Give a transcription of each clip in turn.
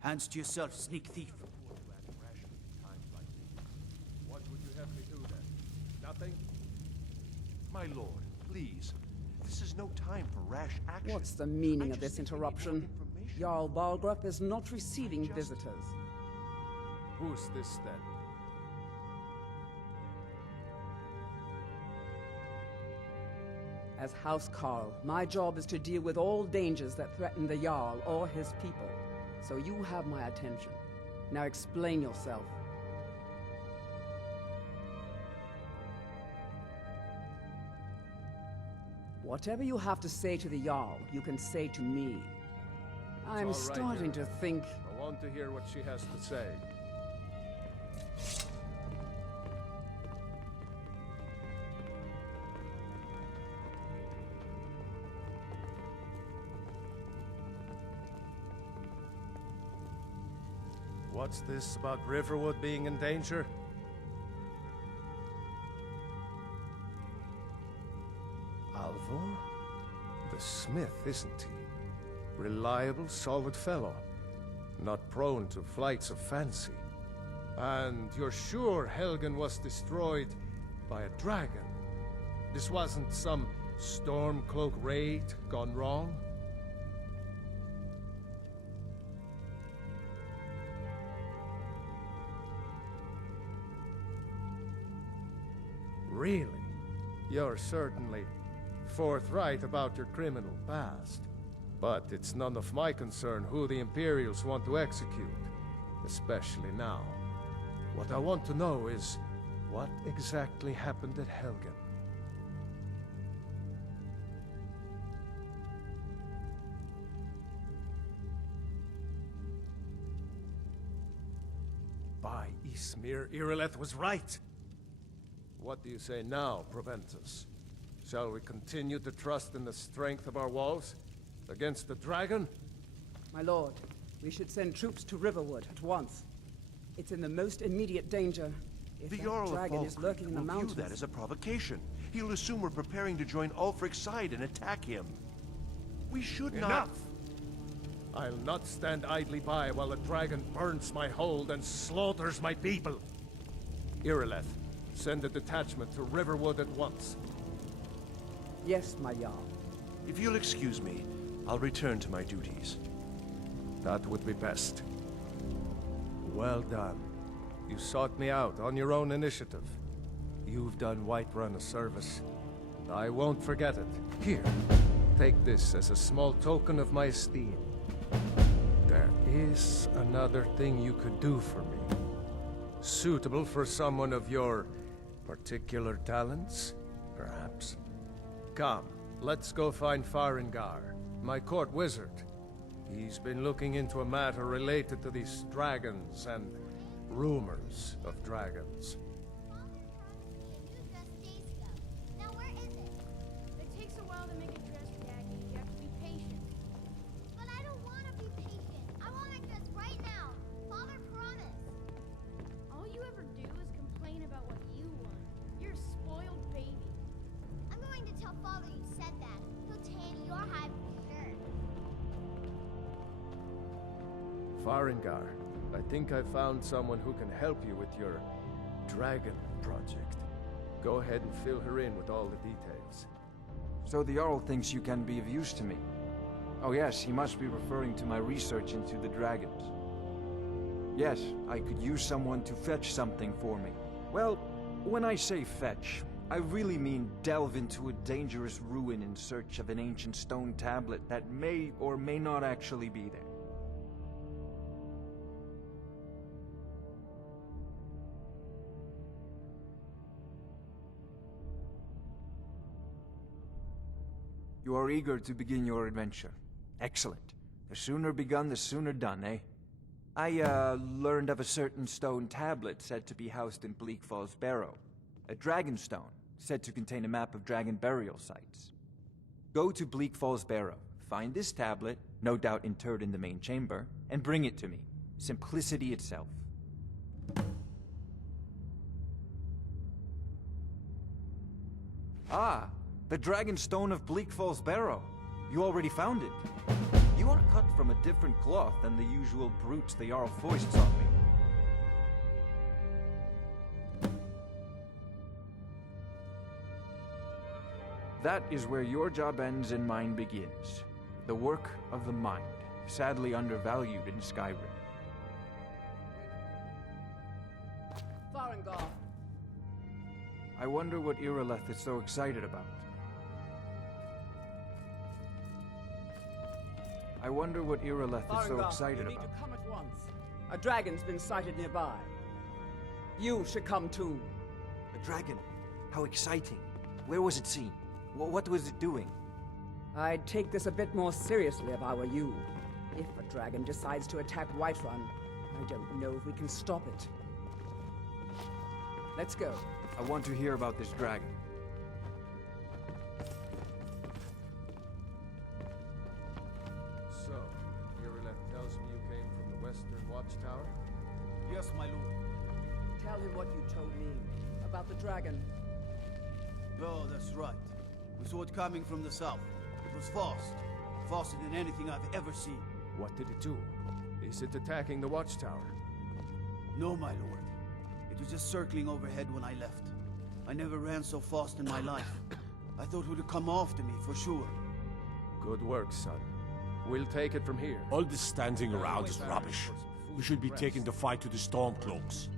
Hands to yourself, sneak thief. What would you have me do then? Nothing? My lord, please. This is no time for rash action. What's the meaning I of just this think we need more interruption? information. Jarl Balgrup is not receiving visitors. Who's this then? As House Carl, my job is to deal with all dangers that threaten the Jarl or his people. So you have my attention. Now explain yourself. Whatever you have to say to the Jarl, you can say to me. I'm all right, starting to think... I want to hear what she has to say. What's this about Riverwood being in danger? Alvor? The smith, isn't he? Reliable, solid fellow. Not prone to flights of fancy. And you're sure Helgen was destroyed by a dragon? This wasn't some Stormcloak raid gone wrong? Really? You're certainly forthright about your criminal past. But it's none of my concern who the Imperials want to execute, especially now. What I want to know is, what exactly happened at Helgen? By Ysmir, Irileth was right! What do you say now, Proventus? Shall we continue to trust in the strength of our walls? Against the dragon? My lord, we should send troops to Riverwood at once. It's in the most immediate danger. If The that Jarl of dragon is Falkreath lurking in the will view mountains... that as a provocation. He'll assume we're preparing to join Ulfric's side and attack him. We should not... Enough! I'll not stand idly by while the dragon burns my hold and slaughters my people. Irileth, send a detachment to Riverwood at once. Yes, my Jarl. If you'll excuse me, I'll return to my duties. That would be best. Well done. You sought me out on your own initiative. You've done Whiterun a service, and I won't forget it. Here, take this as a small token of my esteem. There is another thing you could do for me. Suitable for someone of your particular talents, perhaps. Come, let's go find Farengar, my court wizard. He's been looking into a matter related to these dragons and rumors of dragons. Now where is it? It takes a while to make a dress, Jackie. You have to be patient. But I don't want to be patient. I want my dress right now. Father promised. All you ever do is complain about what you want. You're a spoiled baby. I'm going to tell Father you said that. He'll tan your hide for sure. Farengar, I think I found someone who can help you with your dragon project. Go ahead and fill her in with all the details. So the Jarl thinks you can be of use to me. Oh yes, he must be referring to my research into the dragons. Yes, I could use someone to fetch something for me. Well, when I say fetch, I really mean delve into a dangerous ruin in search of an ancient stone tablet that may or may not actually be there. You are eager to begin your adventure. Excellent. The sooner begun, the sooner done, eh? I, learned of a certain stone tablet said to be housed in Bleak Falls Barrow. A dragon stone, said to contain a map of dragon burial sites. Go to Bleak Falls Barrow, find this tablet, no doubt interred in the main chamber, and bring it to me. Simplicity itself. Ah, the Dragon Stone of Bleak Falls Barrow. You already found it. You You're cut from a different cloth than the usual brutes the Jarl foists on me. That is where your job ends and mine begins. The work of the mind, sadly undervalued in Skyrim. Farengar. I wonder what Irileth is so excited about. I wonder what Irileth is so Farengar, excited you need about. to come at once. A dragon's been sighted nearby. You should come too. A dragon? How exciting. Where was it seen? What was it doing? I'd take this a bit more seriously if I were you. If a dragon decides to attack Whiterun, I don't know if we can stop it. Let's go. I want to hear about this dragon. So, Irileth tells me you came from the Western Watchtower? Yes, my lord. Tell him what you told me about the dragon. Oh, that's right. We saw it coming from the south. It was fast. Faster than anything I've ever seen. What did it do? Is it attacking the Watchtower? No, my lord. It was just circling overhead when I left. I never ran so fast in my life. I thought it would come after me, for sure. Good work, son. We'll take it from here. All this standing around is rubbish. We should be taking the fight to the Stormcloaks.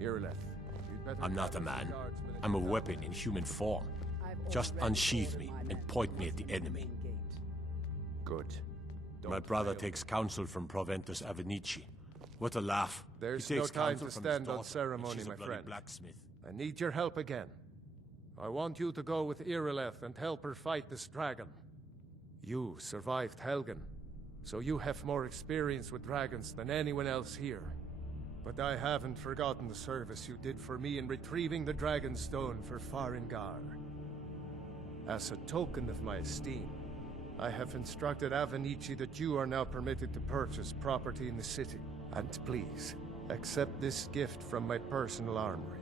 Irileth, you'd better I'm not a gather the man. guards military I'm a weapon in human form. I've Just already unsheath ordered me my and men point me at the to enemy. main gate. Good. My Don't brother fail. takes counsel from Proventus Avenici. What a laugh. There's He no takes time counsel to from his stand on daughter, ceremony, and she's my a bloody friend. blacksmith. I need your help again. I want you to go with Irileth and help her fight this dragon. You survived Helgen, so you have more experience with dragons than anyone else here. But I haven't forgotten the service you did for me in retrieving the Dragon Stone for Farengar. As a token of my esteem, I have instructed Avenici that you are now permitted to purchase property in the city. And please, accept this gift from my personal armory.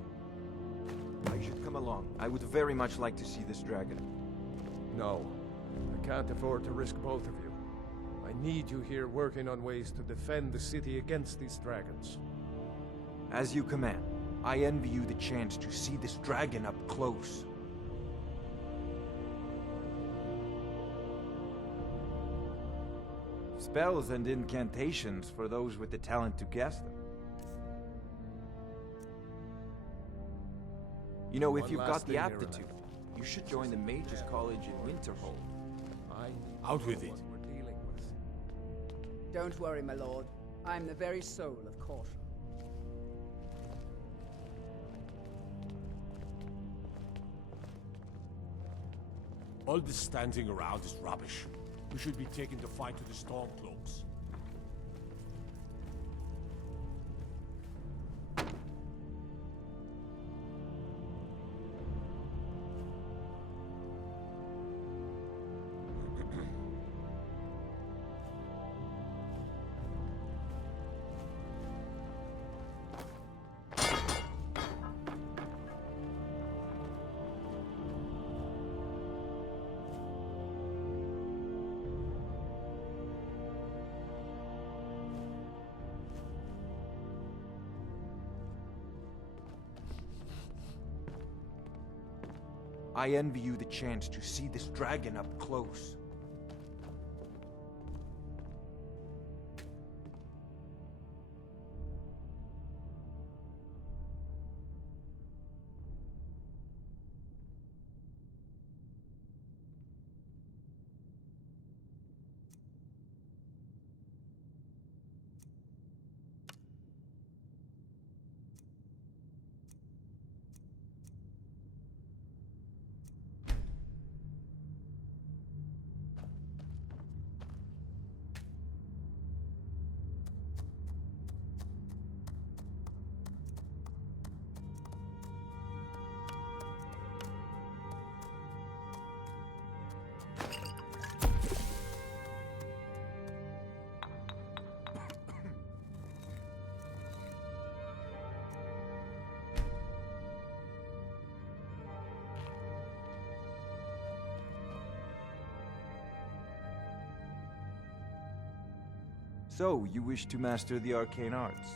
I should come along. I would very much like to see this dragon. No, I can't afford to risk both of you. I need you here working on ways to defend the city against these dragons. As you command, I envy you the chance to see this dragon up close. Spells and incantations for those with the talent to cast them. You know, if One you've last got the thing, aptitude, you should join the Mages College in Winterhold. I need Out to with know it. what we're dealing with. Don't worry, my lord. I'm the very soul of caution. All this standing around is rubbish. We should be taking the fight to the Stormcloaks. I envy you the chance to see this dragon up close. So, you wish to master the arcane arts?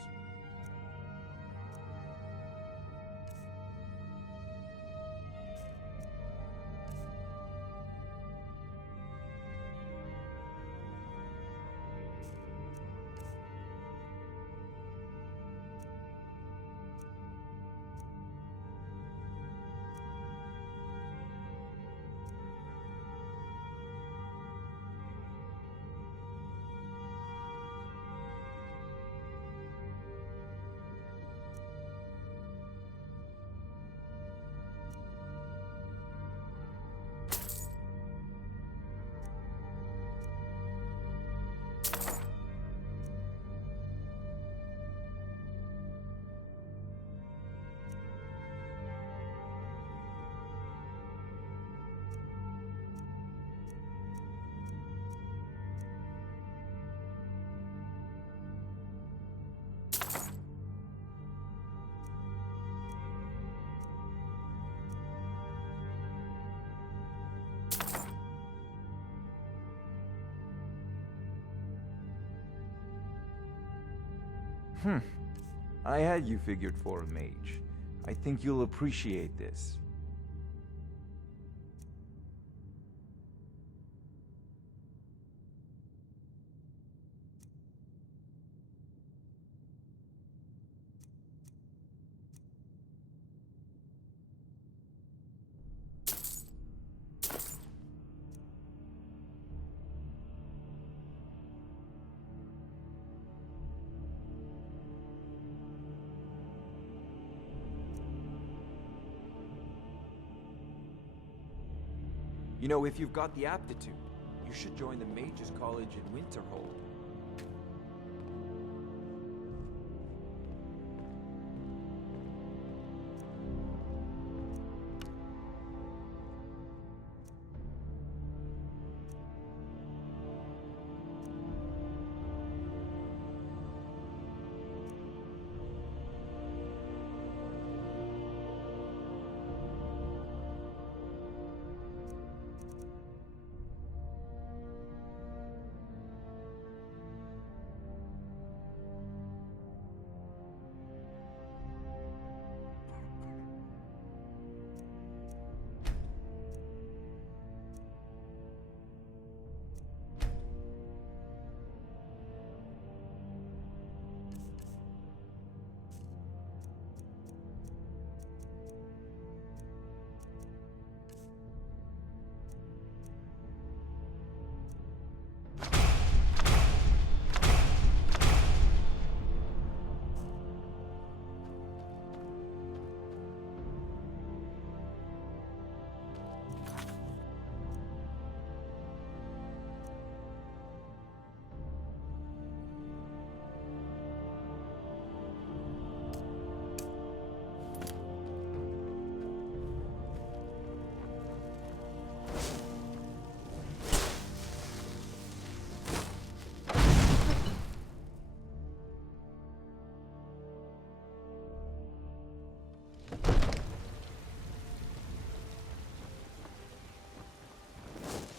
I had you figured for a mage. I think you'll appreciate this. You know, if you've got the aptitude, you should join the Mages College in Winterhold.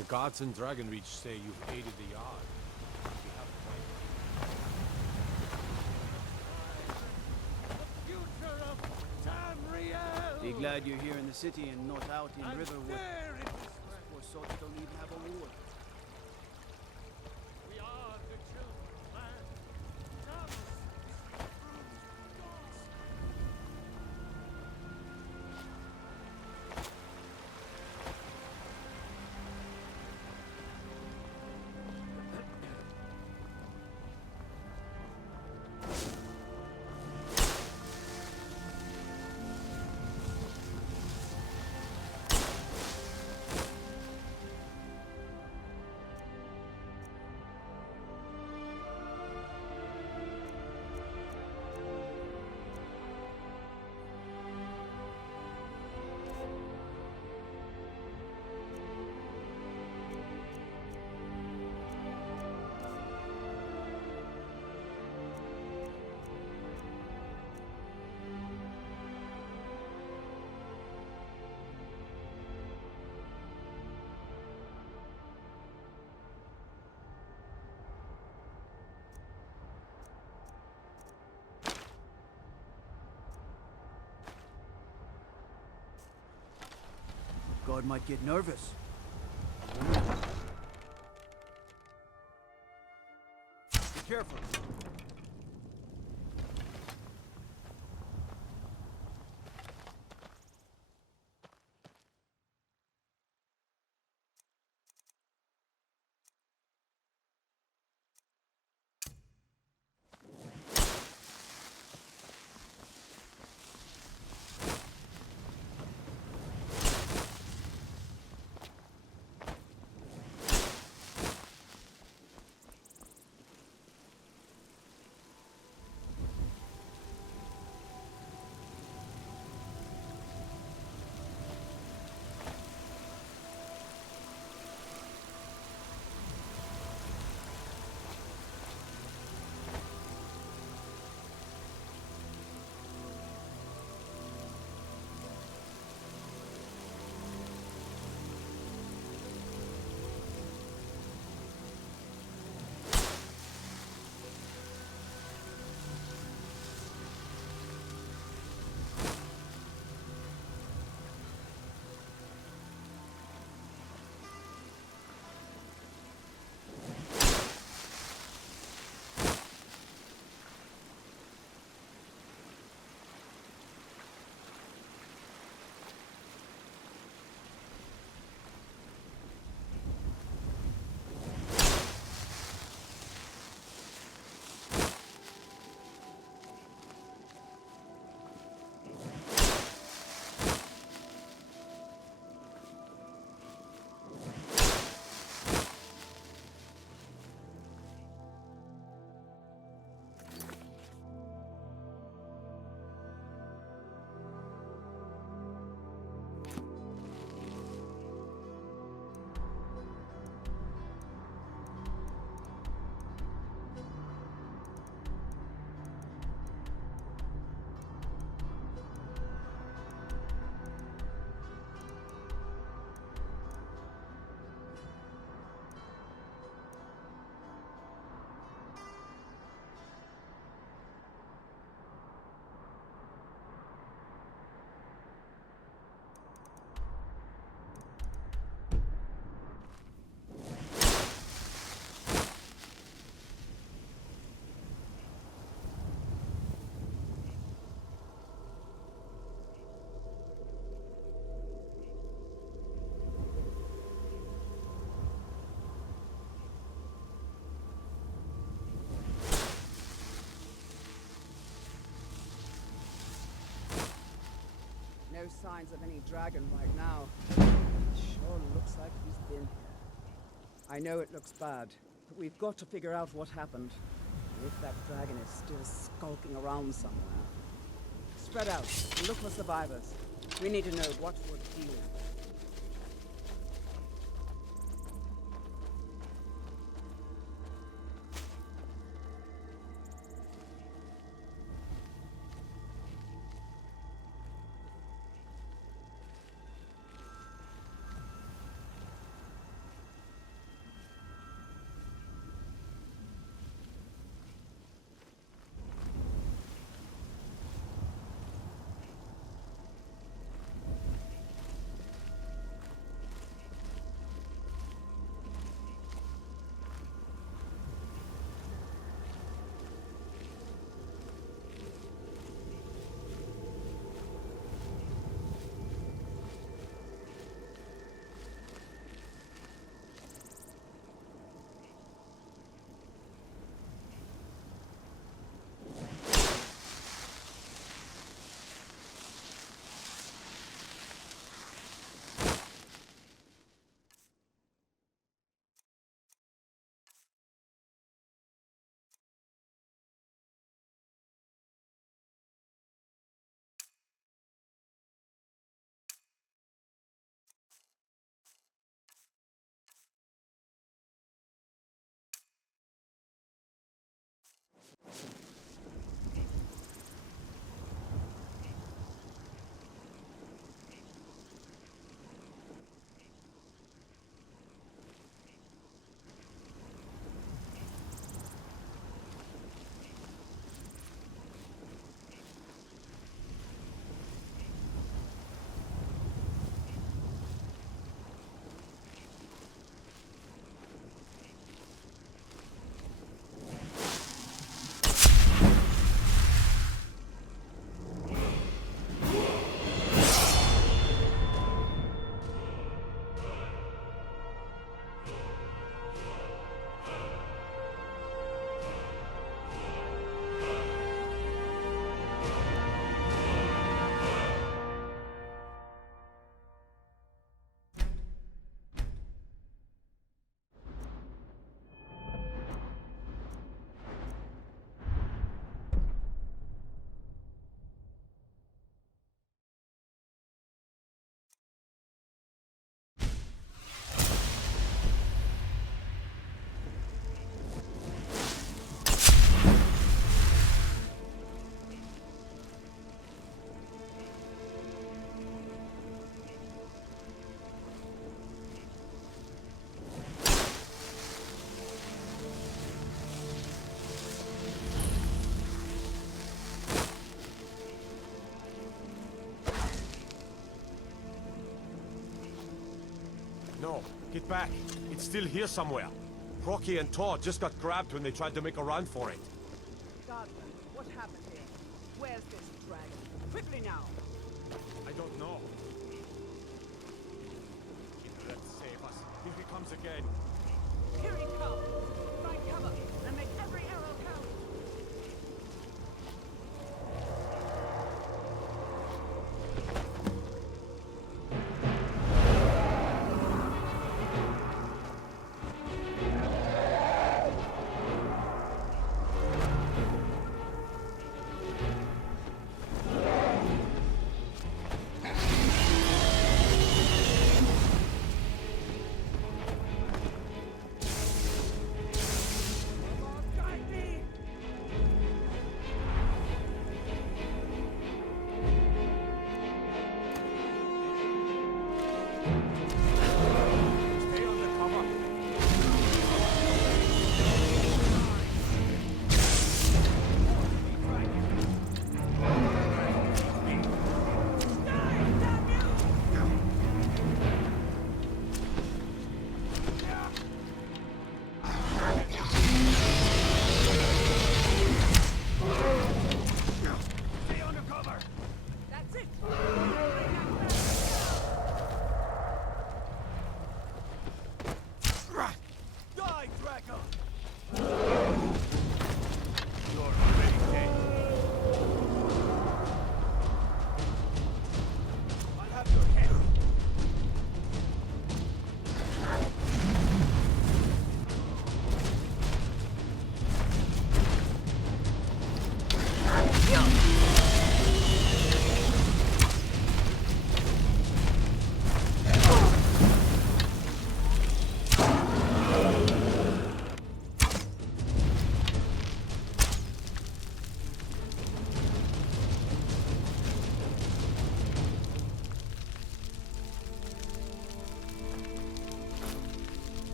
The gods in Dragonreach say you've aided the Yard. We have Be glad you're here in the city and not out in Riverwood. These poor souls don't even have a ward. We are the children's land. Come, guard might get nervous. Be careful. No signs of any dragon right now. Sure looks like he's been here. I know it looks bad, but we've got to figure out what happened. If that dragon is still skulking around somewhere. Spread out and look for survivors. We need to know what we're dealing with. Get back. It's still here somewhere. Rocky and Tor just got grabbed when they tried to make a run for it. Guardsman, what happened here? Where's this dragon? Quickly now! I don't know. Let's save us. If he comes again. Here he comes! Find cover and make every arrow count! Stay under cover. Stay under cover! That's it! Die, Draco! You're already dead. I'll have your head!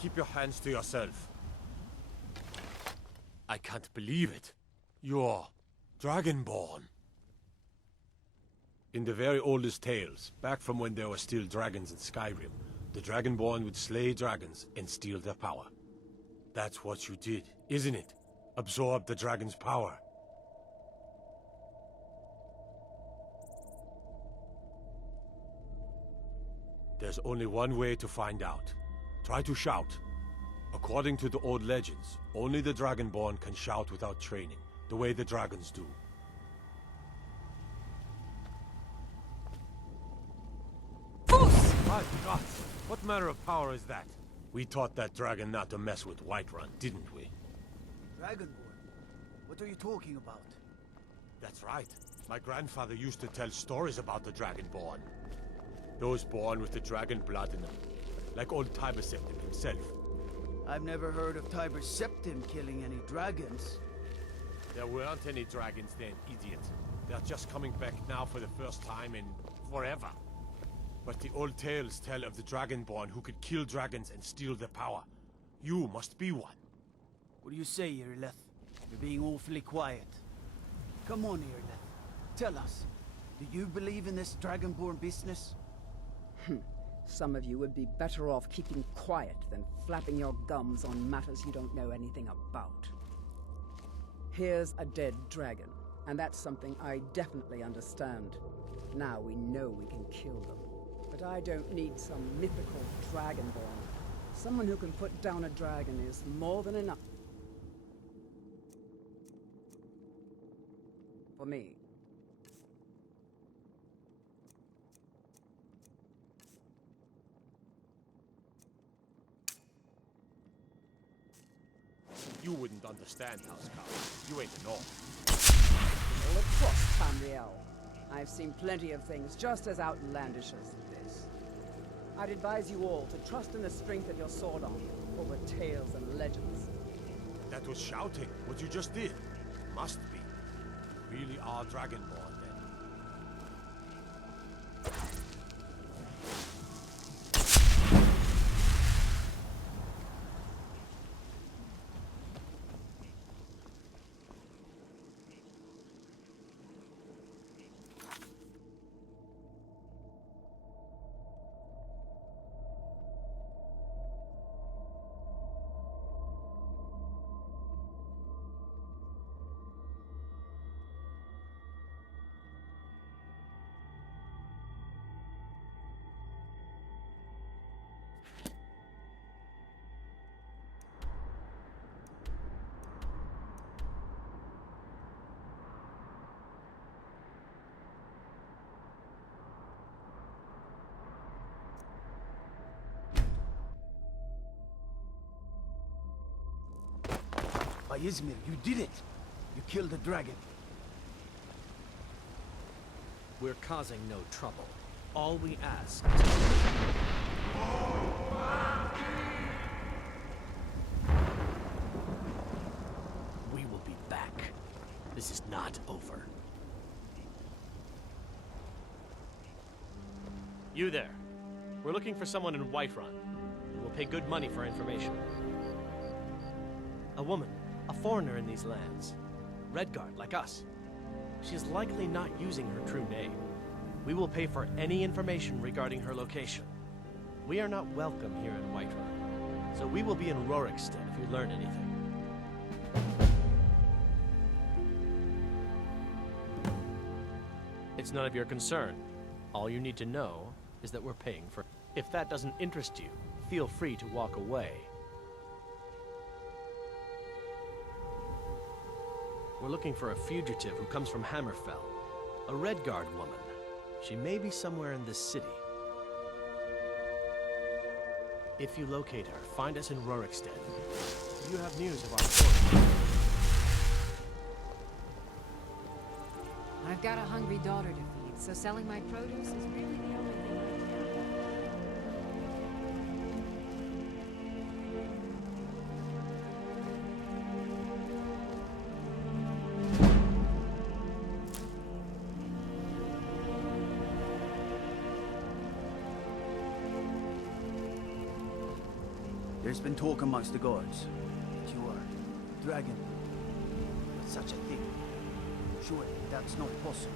Keep your hands to yourself. I can't believe it. You're Dragonborn. In the very oldest tales, back from when there were still dragons in Skyrim, the Dragonborn would slay dragons and steal their power. That's what you did, isn't it? Absorb the dragon's power. There's only one way to find out. Try to shout. According to the old legends, only the Dragonborn can shout without training, the way the dragons do. My God! What manner of power is that? We taught that dragon not to mess with Whiterun, didn't we? Dragonborn? What are you talking about? That's right. My grandfather used to tell stories about the Dragonborn. Those born with the dragon blood in them. Like old Tiber Septim himself. I've never heard of Tiber Septim killing any dragons. There weren't any dragons then, idiot. They're just coming back now for the first time in forever. But the old tales tell of the Dragonborn who could kill dragons and steal their power. You must be one. What do you say, Irileth? You're being awfully quiet. Come on, Irileth. Tell us. Do you believe in this Dragonborn business? Some of you would be better off keeping quiet than flapping your gums on matters you don't know anything about. Here's a dead dragon, and that's something I definitely understand. Now we know we can kill them. But I don't need some mythical dragonborn Someone who can put down a dragon is more than enough. For me. You wouldn't understand, Housecarl. You ain't an orc. Well, of course, Tamriel. I've seen plenty of things just as outlandish as this. I'd advise you all to trust in the strength of your sword arm over tales and legends. That was shouting, what you just did. Must be. You really are Dragonborn, then. By Izmir, you did it! You killed the dragon. We're causing no trouble. All we ask we will be back. This is not over. You there. We're looking for someone in Whiterun. We'll pay good money for information. A woman. A foreigner in these lands. Redguard, like us. She's likely not using her true name. We will pay for any information regarding her location. We are not welcome here in Whiterun, so we will be in Rorikstead if you learn anything. It's none of your concern. All you need to know is that we're paying for... If that doesn't interest you, feel free to walk away. We're looking for a fugitive who comes from Hammerfell. A Redguard woman. She may be somewhere in this city. If you locate her, find us in Rorikstead. You have news of our story. I've got a hungry daughter to feed, so selling my produce is really the only thing I can do. There's been talk amongst the guards that you are dragon. But such a thing. Surely that's not possible.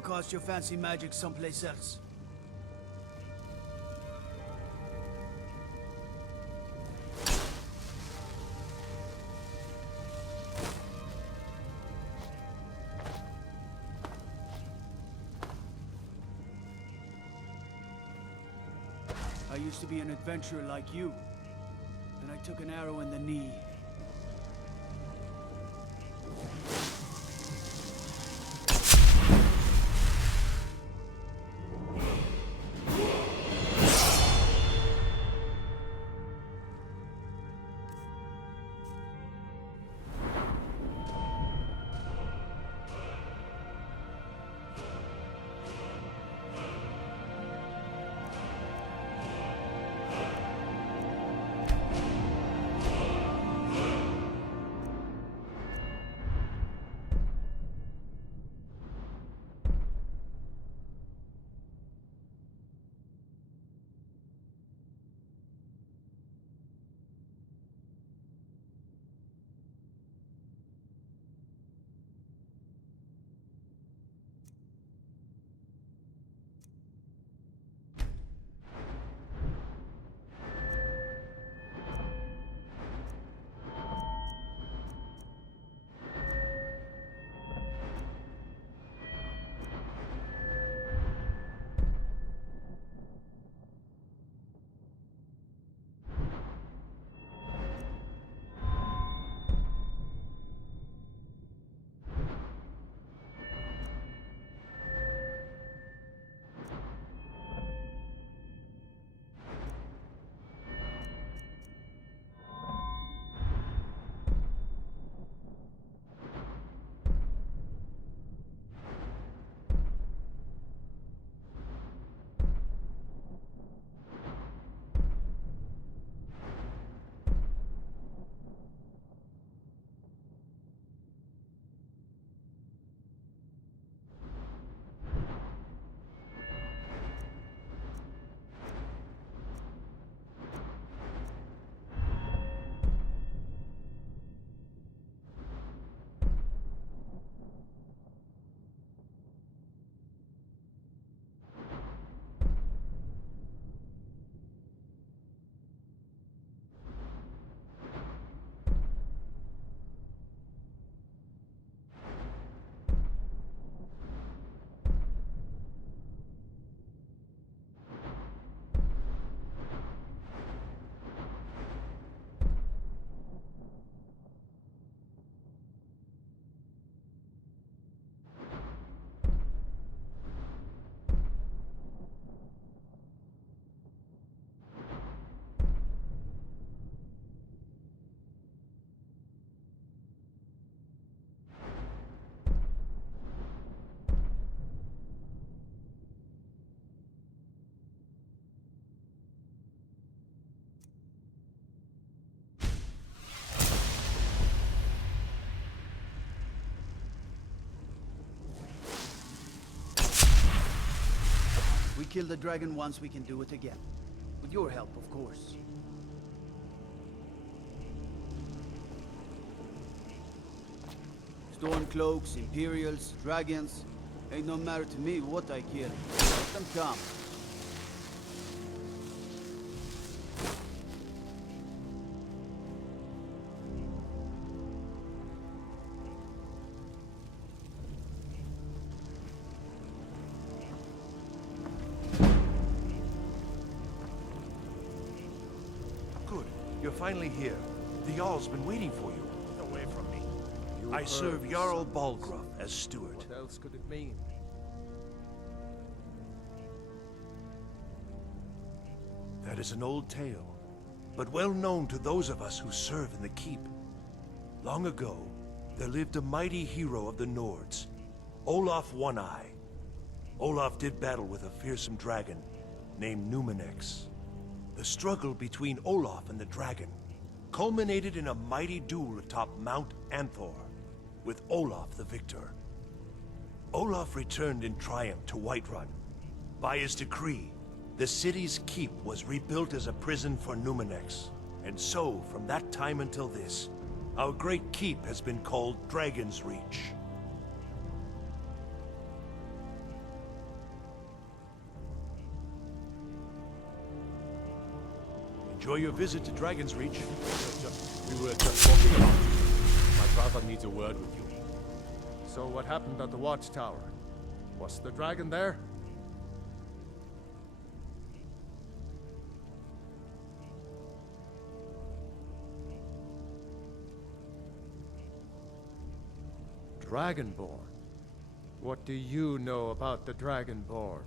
cast your fancy magic someplace else. I used to be an adventurer like you. Then I took an arrow in the knee. We killed the dragon once, we can do it again. With your help, of course. Stormcloaks, Imperials, dragons. Ain't no matter to me what I kill. Let them come. Good. You're finally here. The Jarl's been waiting for you. Get away from me. I serve Jarl Balgruuf as steward. What else could it mean? That is an old tale, but well known to those of us who serve in the keep. Long ago, there lived a mighty hero of the Nords, Olaf One-Eye. Olaf did battle with a fearsome dragon named Numenex. The struggle between Olaf and the dragon culminated in a mighty duel atop Mount Anthor, with Olaf the victor. Olaf returned in triumph to Whiterun. By his decree, the city's keep was rebuilt as a prison for Numenex. And so, from that time until this, our great keep has been called Dragon's Reach. Enjoy your visit to Dragon's Reach. We were just talking about you. My brother needs a word with you. So what happened at the watchtower? Was the dragon there? Dragonborn? What do you know about the Dragonborn?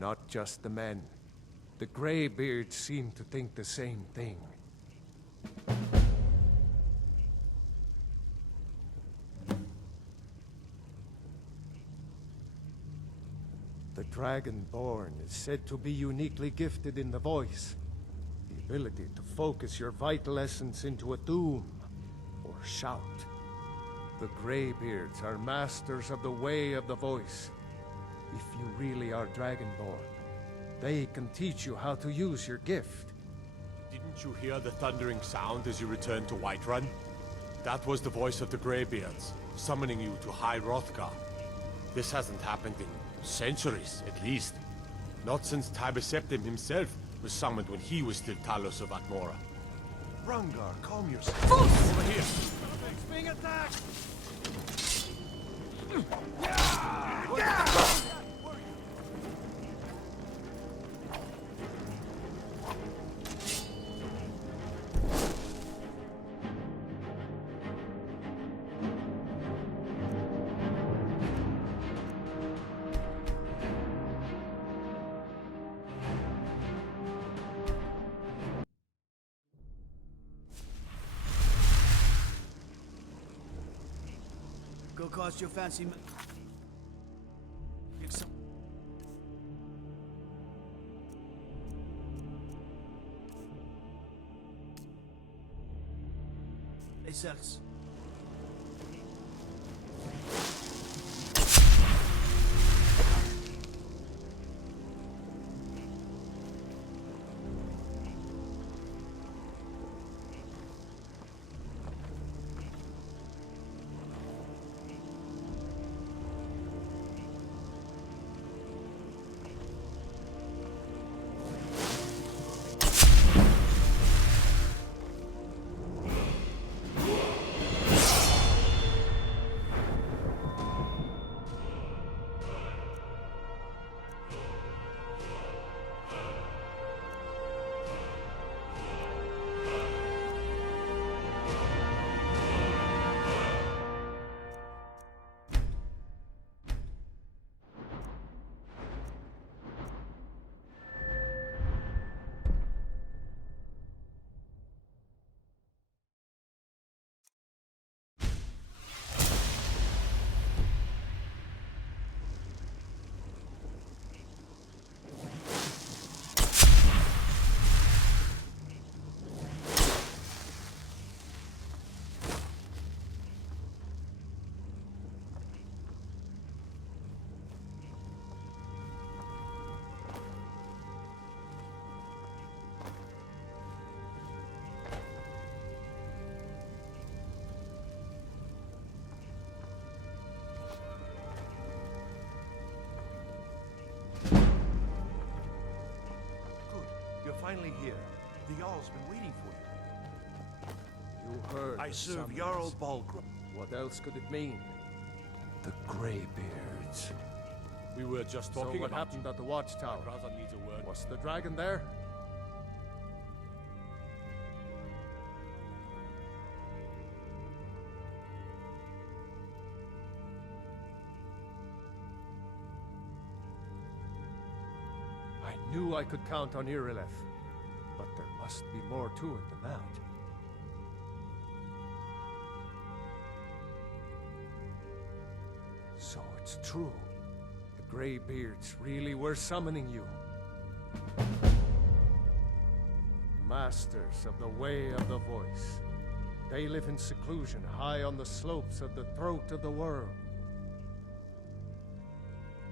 Not just the men. The Greybeards seem to think the same thing. The Dragonborn is said to be uniquely gifted in the voice. The ability to focus your vital essence into a doom or shout. The Greybeards are masters of the way of the voice. If you really are Dragonborn, they can teach you how to use your gift. Didn't you hear the thundering sound as you returned to Whiterun? That was the voice of the Greybeards, summoning you to High Hrothgar. This hasn't happened in centuries, at least. Not since Tiber Septim himself was summoned when he was still Talos of Atmora. Rungar, calm yourself. Over here! Being attacked! Go cause your fancy pick some. Hey, Sex. You're finally here. The Jarl's been waiting for you. You heard I the serve summons. Jarl Balgruuf. What else could it mean? The Greybeards. We were just So talking what about happened you. at the watchtower? My brother needs a word. Was the dragon there? I knew I could count on Irileth, but there must be more to it than that. So it's true. The Greybeards really were summoning you. Masters of the way of the voice. They live in seclusion high on the slopes of the throat of the world.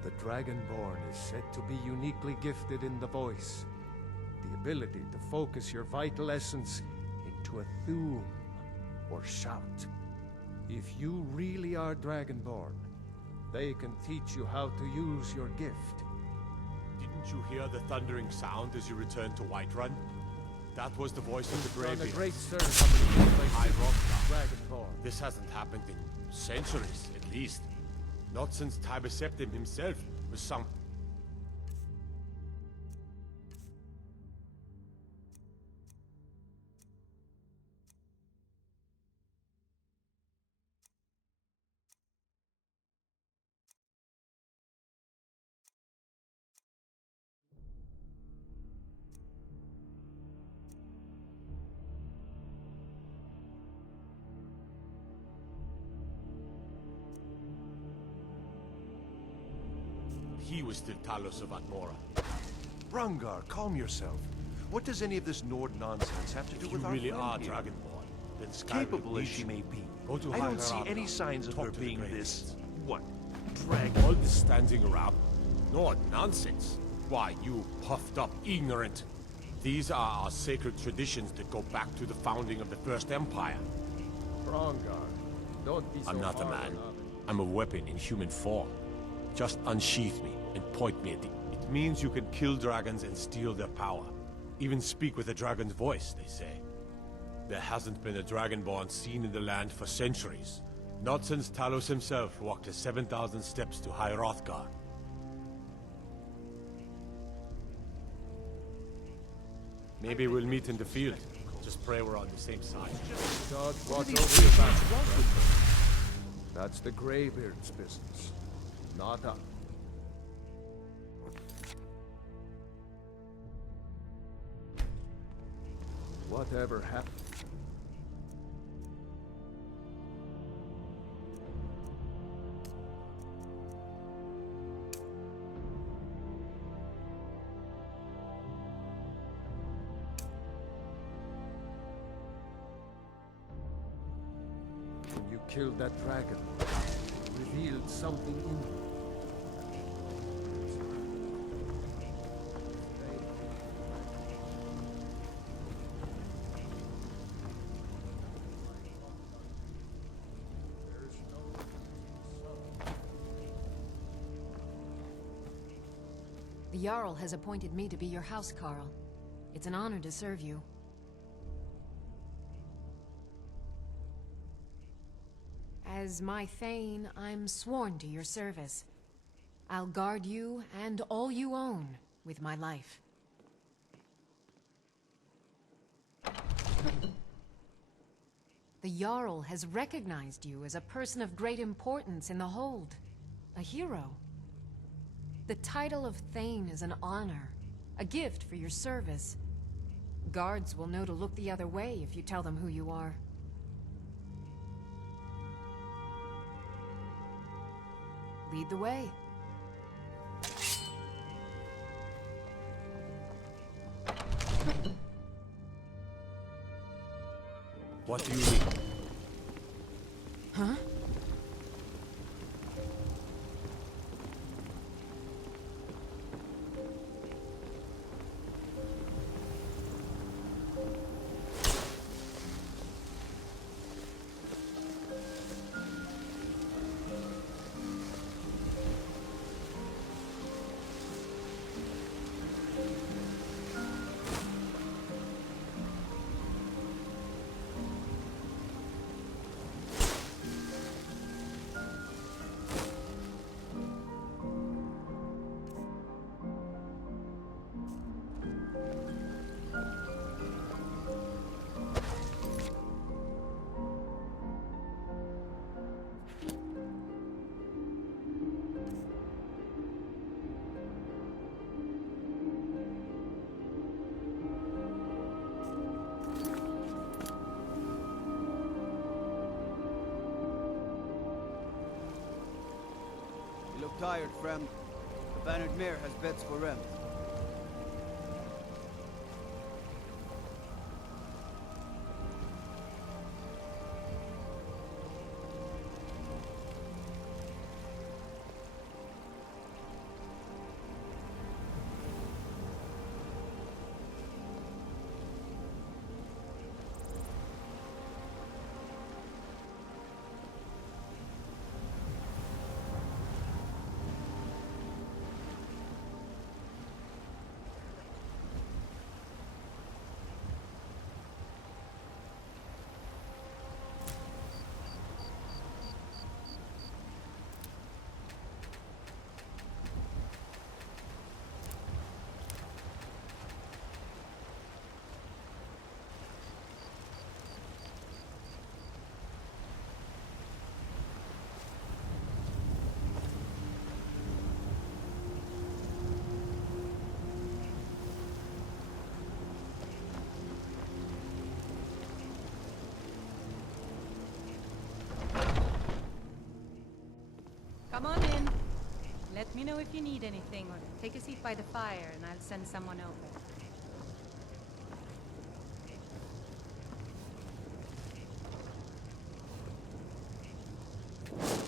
The Dragonborn is said to be uniquely gifted in the voice. The ability to focus your vital essence into a thum or shout. If you really are Dragonborn, they can teach you how to use your gift. Didn't you hear the thundering sound as you returned to Whiterun? That was the voice of the Done a Greybeards. great service on the High Rothgar. Dragonborn. This hasn't happened in centuries, at least. Not since Tiber Septim himself was some... He was still Talos of Atmora. Brungar, calm yourself. What does any of this Nord nonsense have to do If with you our really friend are here? Dragonborn, then Skyrim Capable as needs she you. may be, Go to I don't see High any Hierarchy. signs of Talk her to the being Greybeards. this... what? Dragon? All this standing around. No, nonsense. Why, you puffed up ignorant. These are our sacred traditions that go back to the founding of the First Empire. Brongar, don't be so I'm not a hard man. on others. I'm a weapon in human form. Just unsheath me and point me at the... It means you can kill dragons and steal their power. Even speak with a dragon's voice, they say. There hasn't been a dragonborn seen in the land for centuries. Not since Talos himself walked the 7,000 steps to High Rothgar. Maybe we'll meet in the field. Just pray we're on the same side. God watch over your back, friend. That's the Greybeard's business, not us. Whatever happened? When you killed that dragon, it revealed something in you. The Jarl has appointed me to be your housecarl. It's an honor to serve you. As my Thane, I'm sworn to your service. I'll guard you and all you own with my life. The Jarl has recognized you as a person of great importance in the Hold. A hero. The title of Thane is an honor, a gift for your service. Guards will know to look the other way if you tell them who you are. Lead the way. What do you mean? Huh? You look tired, friend. The Bannered Mare has beds for rent. me know if you need anything, or take a seat by the fire and I'll send someone over.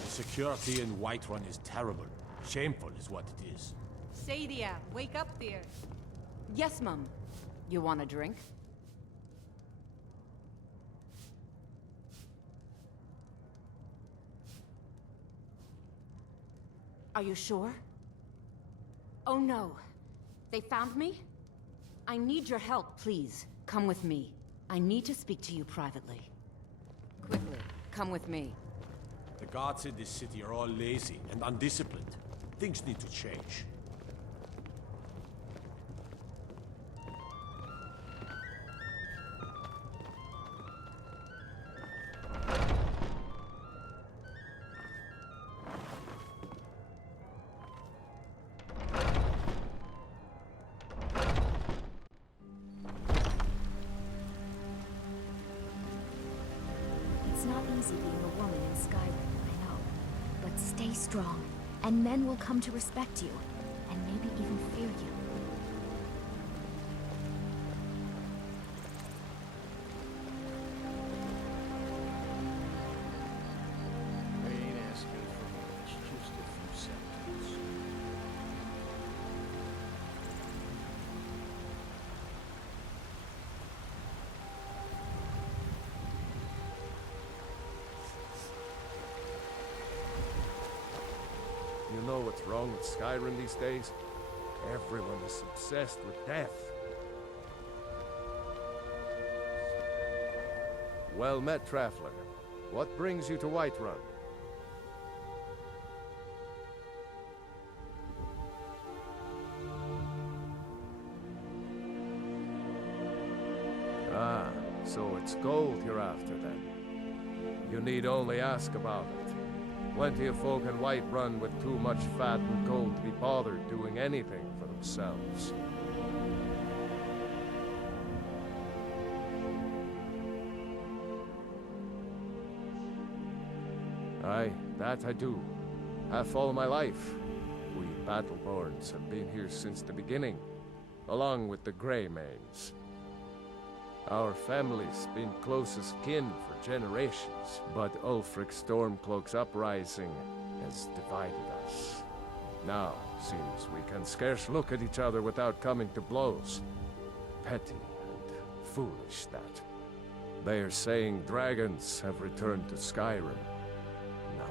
Security in Whiterun is terrible. Shameful is what it is. Sadia, wake up there. Yes, Mum. You want a drink? Are you sure? Oh no. They found me? I need your help, please. Come with me. I need to speak to you privately. Quickly, come with me. The guards in this city are all lazy and undisciplined. Things need to change. It's not easy being a woman in Skyrim, I know. But stay strong, and men will come to respect you, and maybe even fear you. I ain't asking for much, just a few seconds. You know what's wrong with Skyrim these days? Everyone is obsessed with death. Well met, Traveler. What brings you to Whiterun? Ah, so it's gold you're after then. You need only ask about it. Plenty of folk in Whiterun with too much fat and gold to be bothered doing anything for themselves. Aye, that I do. Half all my life. We Battleborns have been here since the beginning, along with the Greymanes. Our family's been closest kin for generations, but Ulfric Stormcloak's uprising has divided us. Now, seems we can scarce look at each other without coming to blows. Petty and foolish, that. They are saying dragons have returned to Skyrim. Now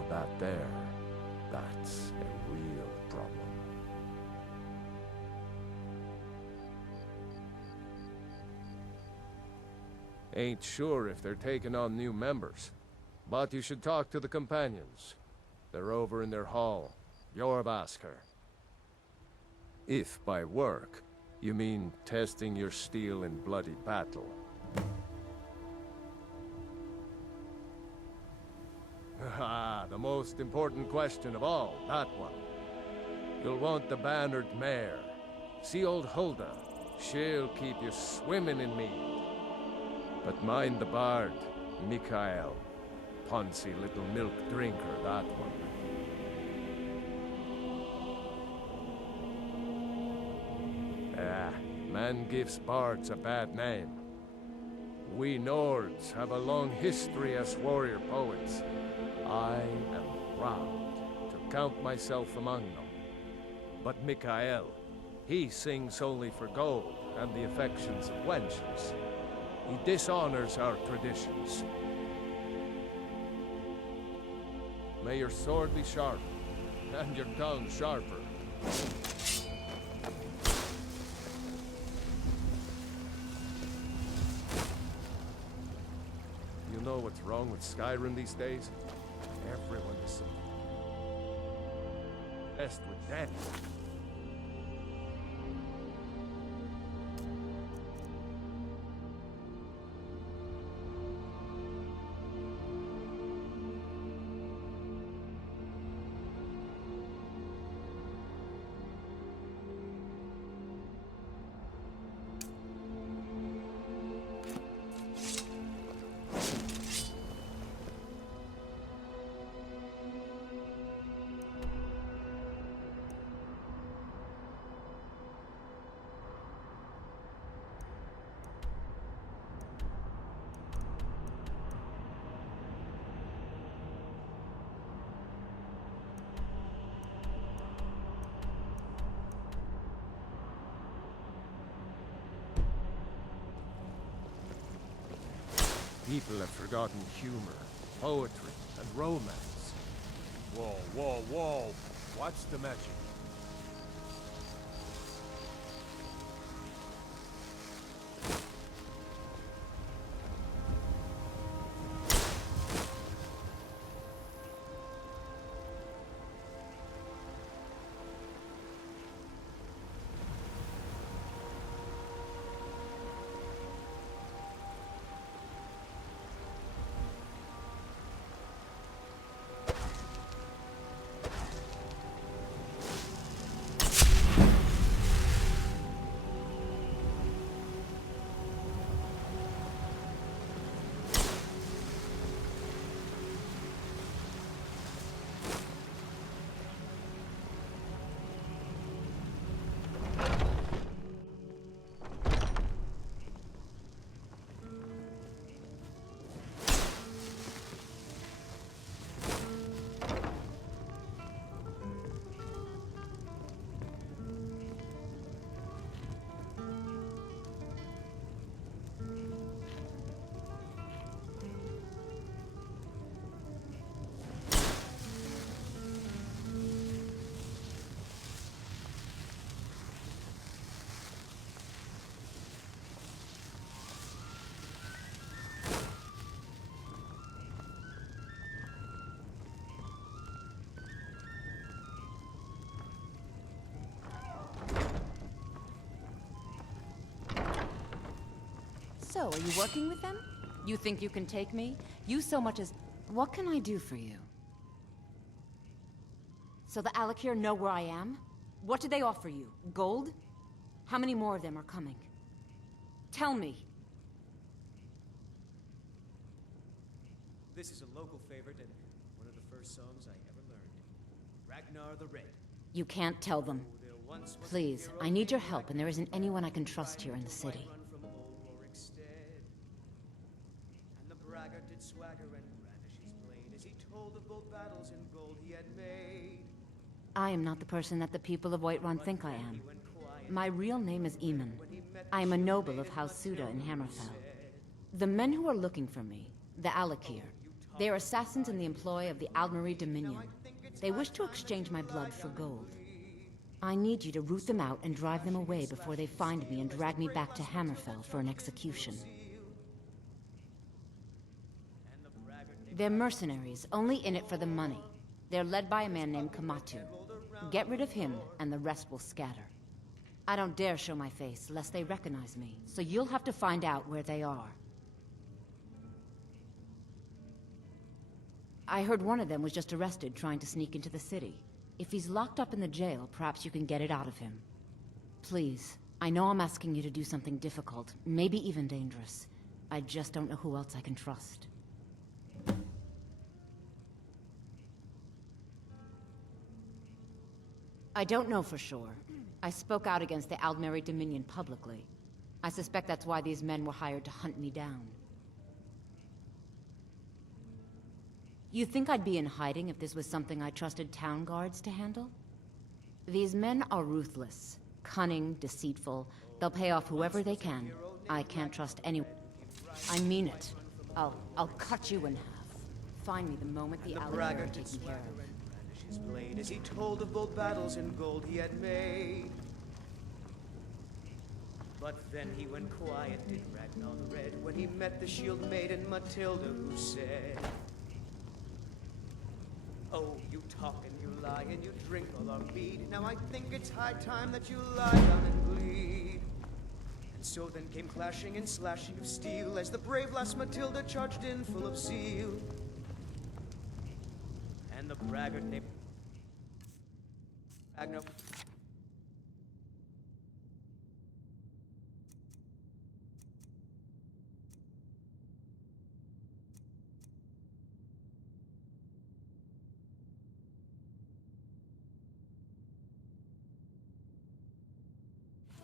that's a real problem. Ain't sure if they're taking on new members, but you should talk to the companions. They're over in their hall, Jorrvaskr. If by work, you mean testing your steel in bloody battle. Ah, the most important question of all, that one. You'll want the bannered mare. See old Hulda. She'll keep you swimming in mead. But mind the bard, Mikael. Poncy little milk drinker, that one. Ah, man gives bards a bad name. We Nords have a long history as warrior poets. I am proud to count myself among them. But Mikael, he sings only for gold and the affections of wenches. He dishonors our traditions. May your sword be sharp, and your tongue sharper. You know what's wrong with Skyrim these days? Everyone is obsessed with death. People have forgotten humor, poetry, and romance. Whoa, whoa, whoa. What's the magic? So, are you working with them? You think you can take me? You so much as... What can I do for you? So the Alakir know where I am? What do they offer you? Gold? How many more of them are coming? Tell me. This is a local favorite and one of the first songs I ever learned. Ragnar the Red. You can't tell them. Please, I need your help, and there isn't anyone I can trust here in the city. And the braggart did swagger and brandish his blade as he told of bold battles and gold he had made. I am not the person that the people of Whiterun think I am. My real name is Eamon. I am a noble of House Suda in Hammerfell. The men who are looking for me, the Alakir, they are assassins in the employ of the Aldmeri Dominion. They wish to exchange my blood for gold. I need you to root them out and drive them away before they find me and drag me back to Hammerfell for an execution. They're mercenaries, only in it for the money. They're led by a man named Kamatu. Get rid of him, and the rest will scatter. I don't dare show my face, lest they recognize me, so you'll have to find out where they are. I heard one of them was just arrested trying to sneak into the city. If he's locked up in the jail, perhaps you can get it out of him. Please, I know I'm asking you to do something difficult, maybe even dangerous. I just don't know who else I can trust. I don't know for sure. I spoke out against the Aldmeri Dominion publicly. I suspect that's why these men were hired to hunt me down. You think I'd be in hiding if this was something I trusted town guards to handle? These men are ruthless, cunning, deceitful. They'll pay off whoever they can. I can't trust anyone. I mean it. I'll cut you in half. Find me the moment the Alakir are taken care of. His blade as he told of bold battles and gold he had made. But then he went quiet, did Ragnar the Red, when he met the shield maiden Matilda, who said, "Oh, you talk and you lie and you drink all our mead. Now I think it's high time that you lie down and bleed." And so then came clashing and slashing of steel as the brave lass Matilda charged in full of zeal. And the braggart named Ragnar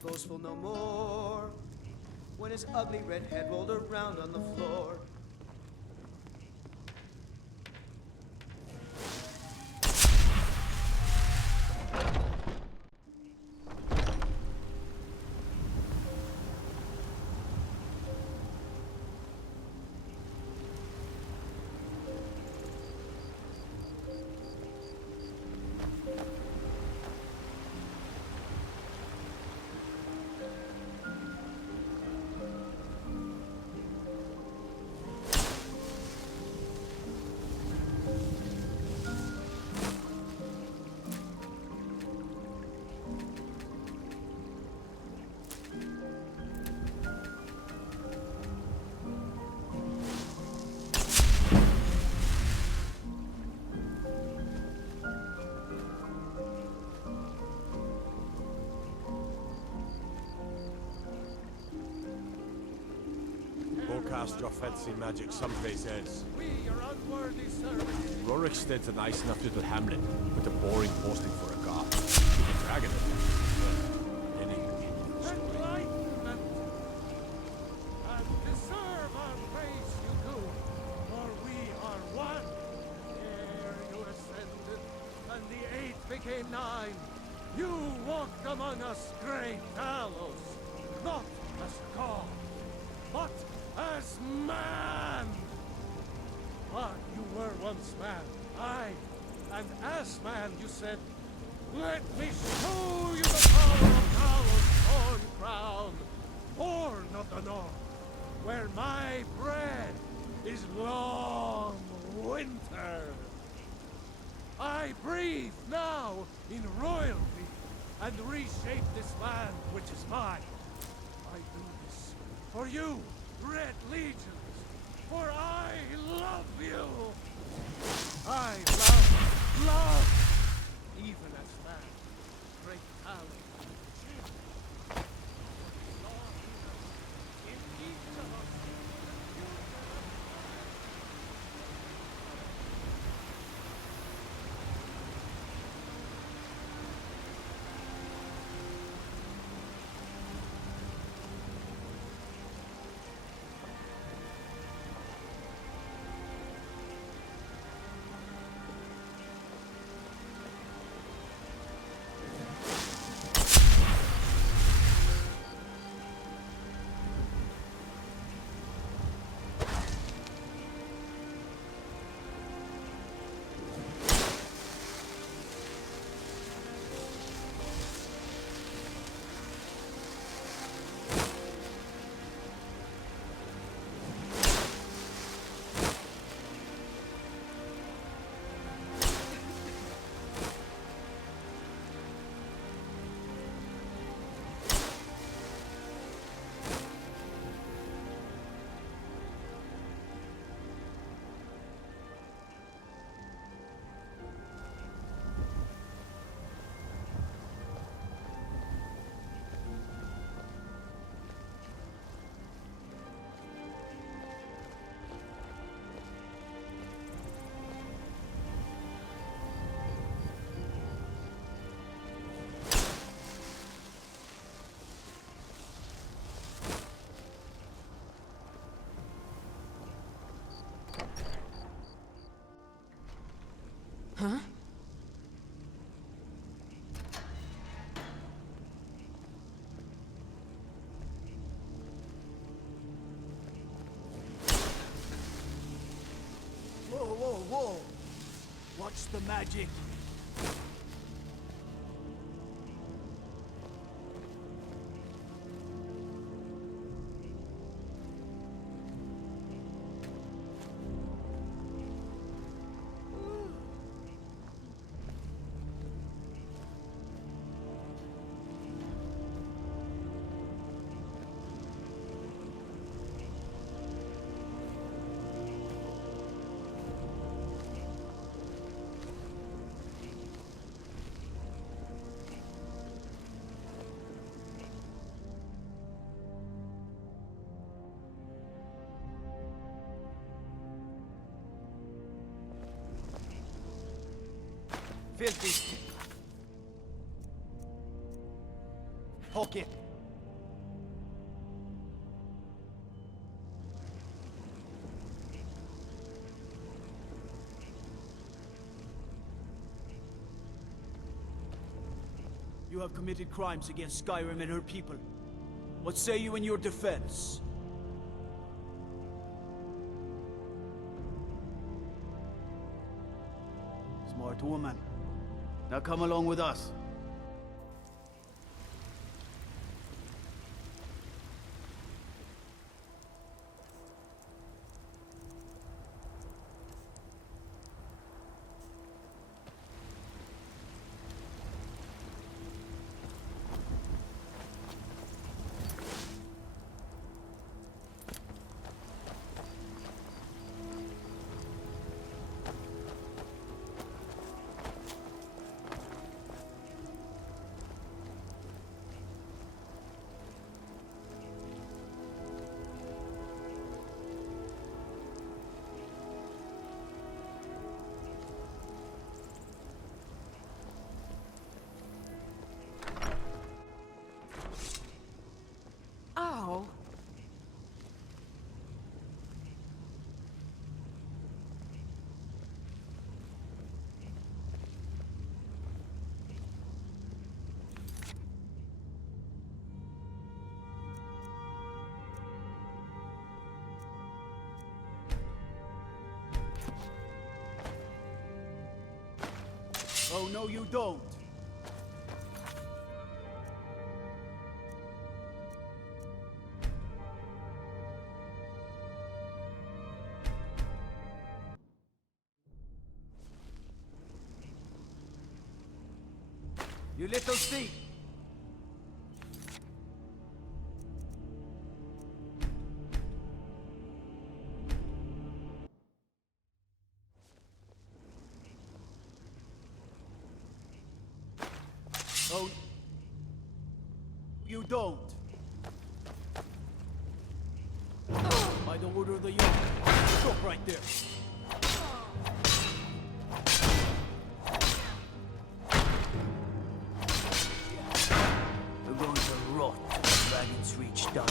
boastful no more when his ugly red head rolled around on the floor. cast your fancy magic someplace else. We are unworthy servants. Rorikstead's a nice enough little hamlet, with a boring posting for a god. With a dragon in there. Well, any story. Enlightenment! And deserve our praise you do, for we are one. Ere you ascended, and the 8 became 9, you walked among us, great Talos, not as God, but as man! But you were once man, aye, and as man you said, let me show you the power of Talos' horn crown, born of the north, where my bread is long winter. I breathe now in royalty and reshape this land which is mine. I do this for you, Red Legions, for I love you. I love, even as man, great talent. In each of us, Huh? Whoa, whoa, whoa! Watch the magic! Filthy. Hook it. You have committed crimes against Skyrim and her people. What say you in your defense? Smart woman. Now come along with us. Oh, no, you don't. You little thief! Oh, you don't. By the order of the young. Stop right there. We're going to rot when the dragons reach down.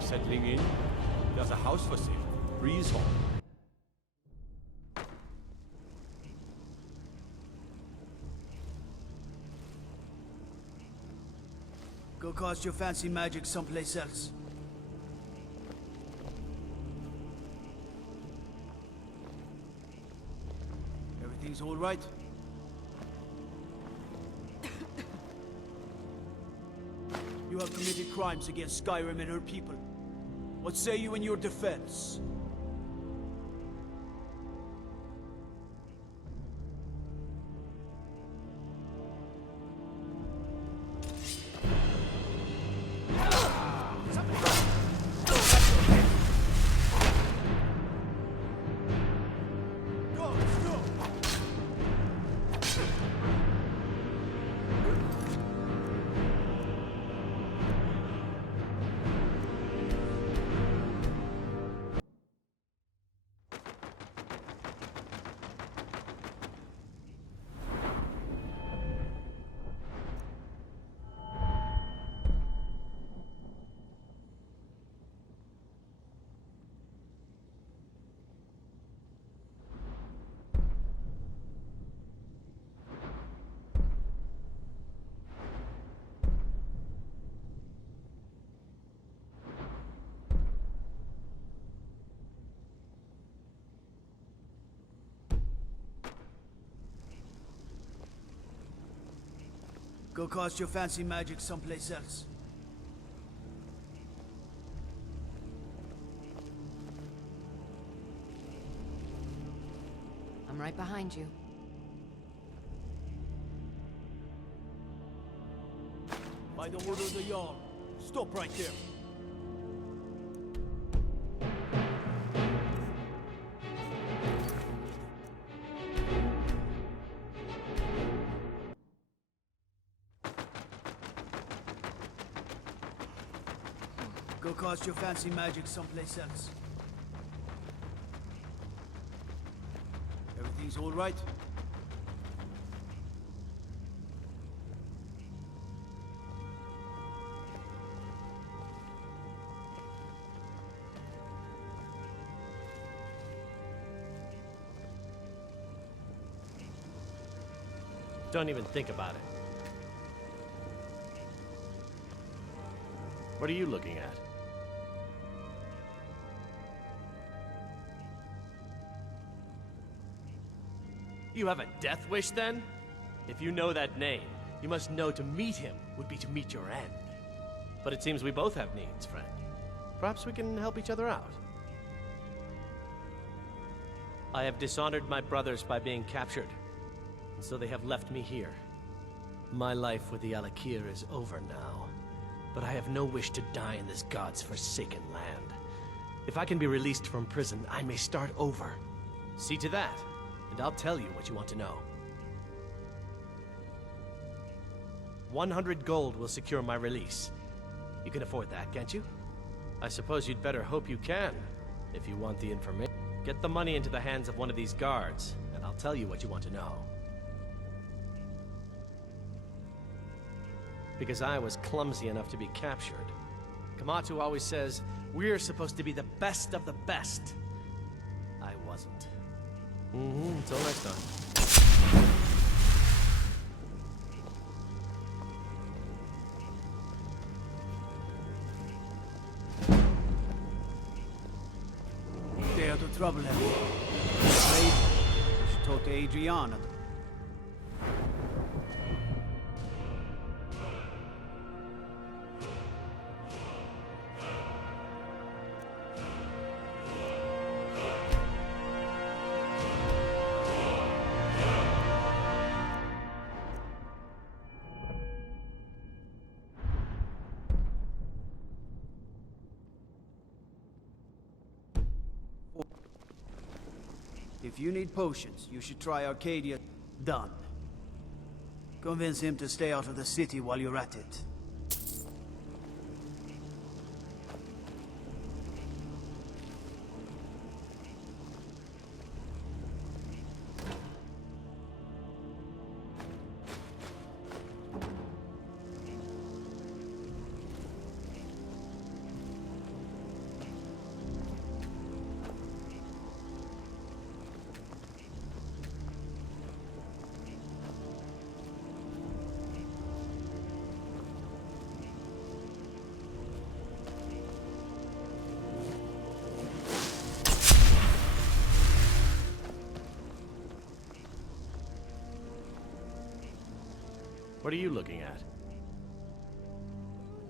Settling in. There's a house for sale. Breeze Hall. Go cast your fancy magic someplace else. Everything's all right? You have committed crimes against Skyrim and her people. What say you in your defense? Go cast your fancy magic someplace else. I'm right behind you. By the order of the Jarl, stop right there. Go cast your fancy magic someplace else. He's all right? Don't even think about it. What are you looking at? You have a death wish, then? If you know that name, you must know to meet him would be to meet your end. But it seems we both have needs, friend. Perhaps we can help each other out. I have dishonored my brothers by being captured, and so they have left me here. My life with the Alakir is over now, but I have no wish to die in this god's forsaken land. If I can be released from prison, I may start over. See to that, and I'll tell you what you want to know. 100 gold will secure my release. You can afford that, can't you? I suppose you'd better hope you can, if you want the information. Get the money into the hands of one of these guards, and I'll tell you what you want to know. Because I was clumsy enough to be captured. Kamatu always says, we're supposed to be the best of the best. I wasn't. Until next time. Stay out of trouble, Henry. Afraid? You should talk to Adriana. If you need potions, you should try Arcadia. Done. Convince him to stay out of the city while you're at it. What are you looking at?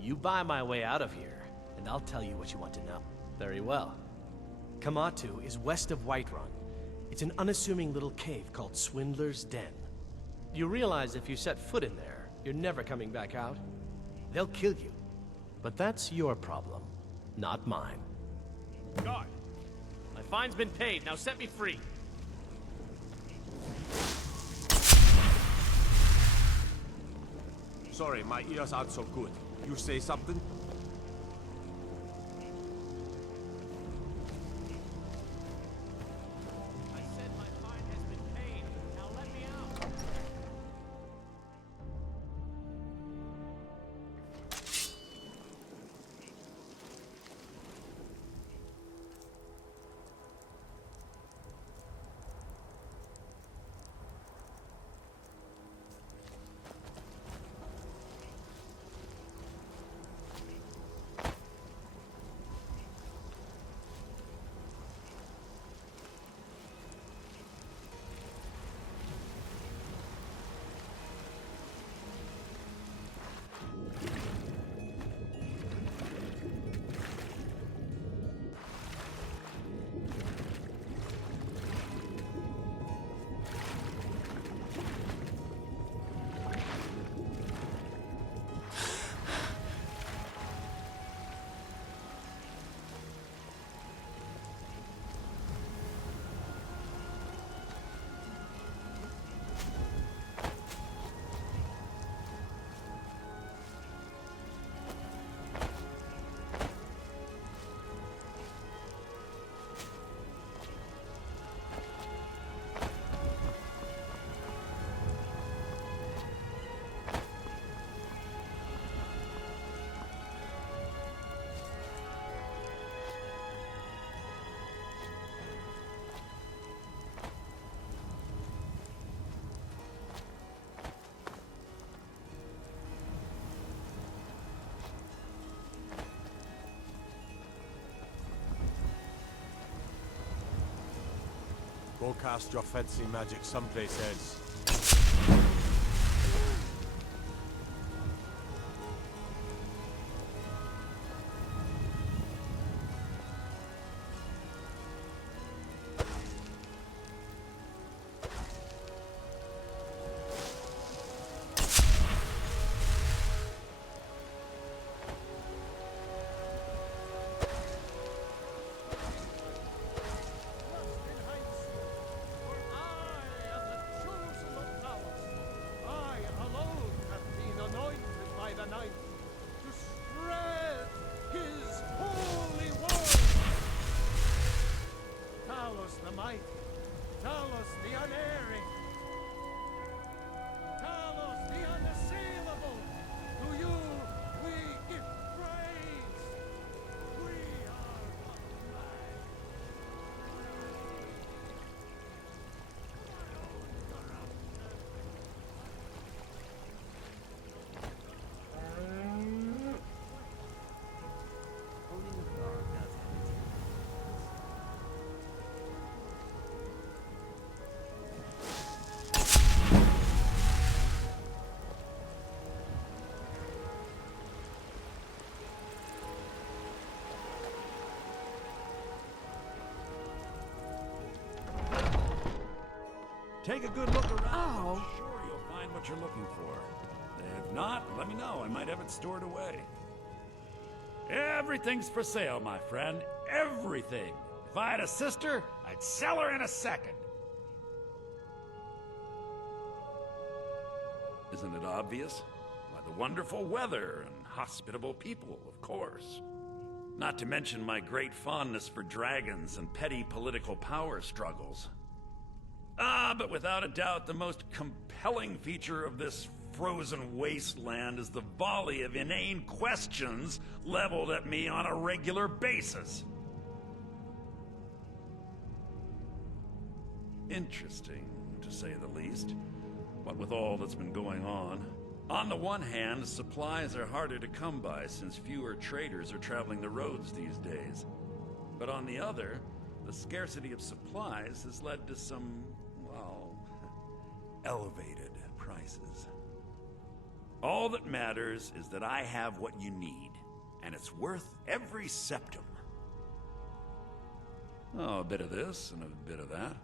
You buy my way out of here, and I'll tell you what you want to know. Very well. Kamatu is west of Whiterun. It's an unassuming little cave called Swindler's Den. You realize if you set foot in there, you're never coming back out? They'll kill you. But that's your problem, not mine. Guard! My fine's been paid, now set me free! Sorry, my ears aren't so good. You say something? I said my fine has been paid. Now let me out. Go cast your fancy magic someplace else. Take a good look around. I'm sure you'll find what you're looking for. If not, let me know. I might have it stored away. Everything's for sale, my friend. Everything. If I had a sister, I'd sell her in a second. Isn't it obvious? Why, the wonderful weather and hospitable people, of course. Not to mention my great fondness for dragons and petty political power struggles. But without a doubt, the most compelling feature of this frozen wasteland is the volley of inane questions leveled at me on a regular basis. Interesting, to say the least. What with all that's been going on. On the one hand, supplies are harder to come by since fewer traders are traveling the roads these days. But on the other, the scarcity of supplies has led to some, well, elevated prices. All that matters is that I have what you need, and it's worth every septum. Oh, a bit of this and a bit of that.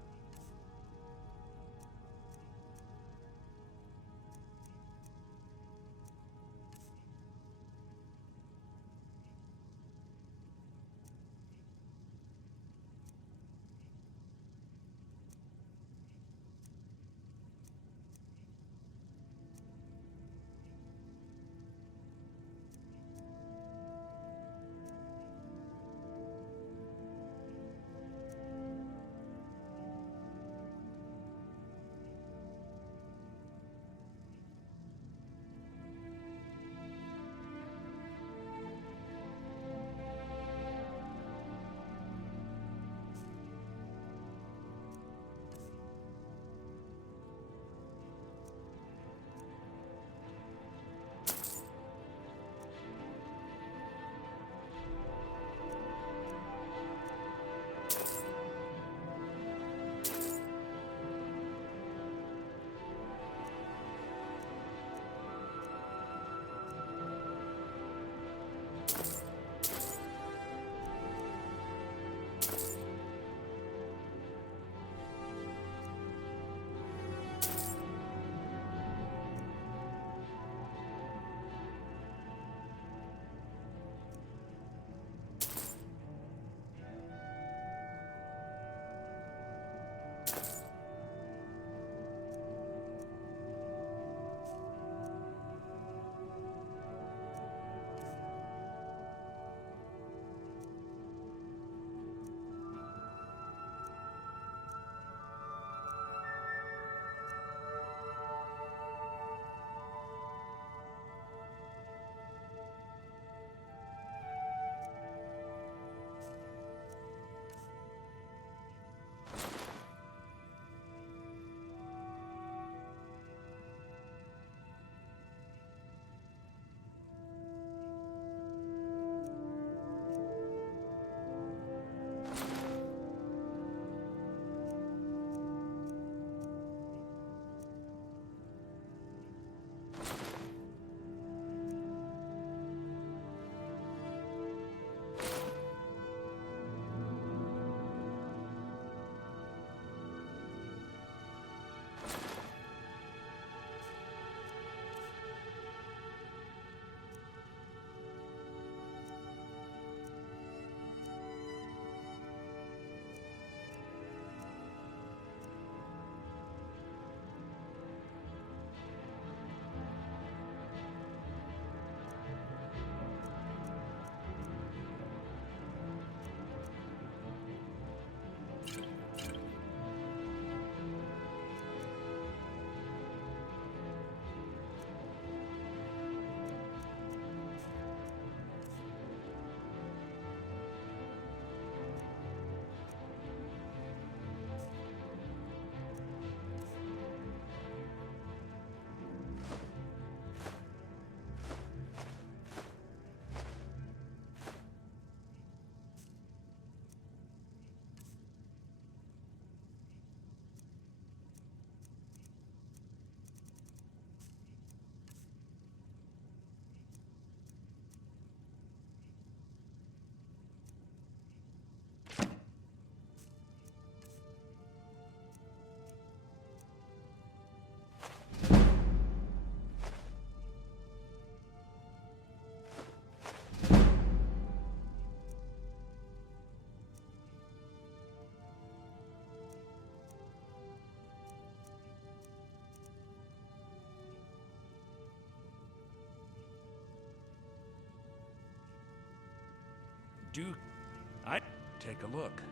I take a look.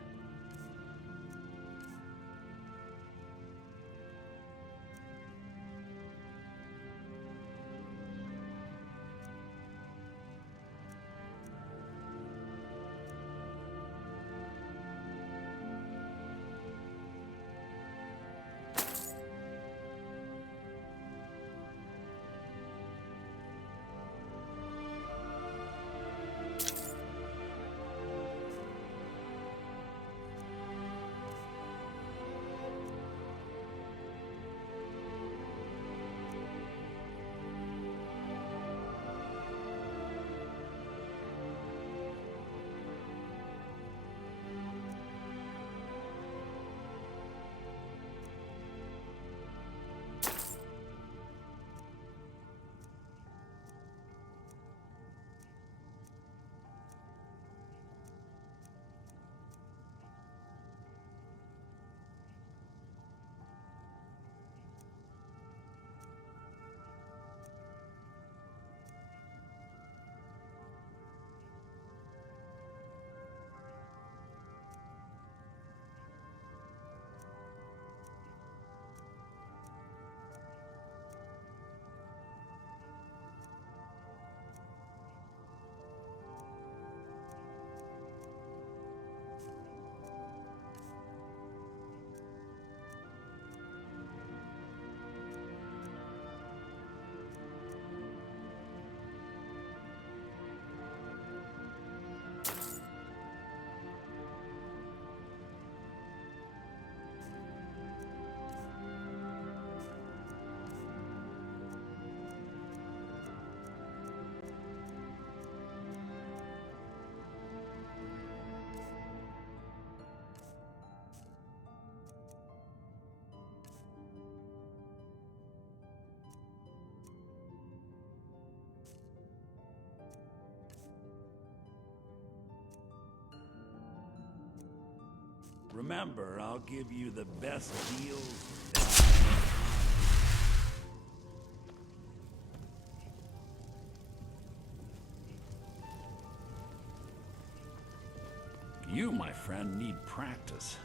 Remember, I'll give you the best deals. You, my friend, need practice.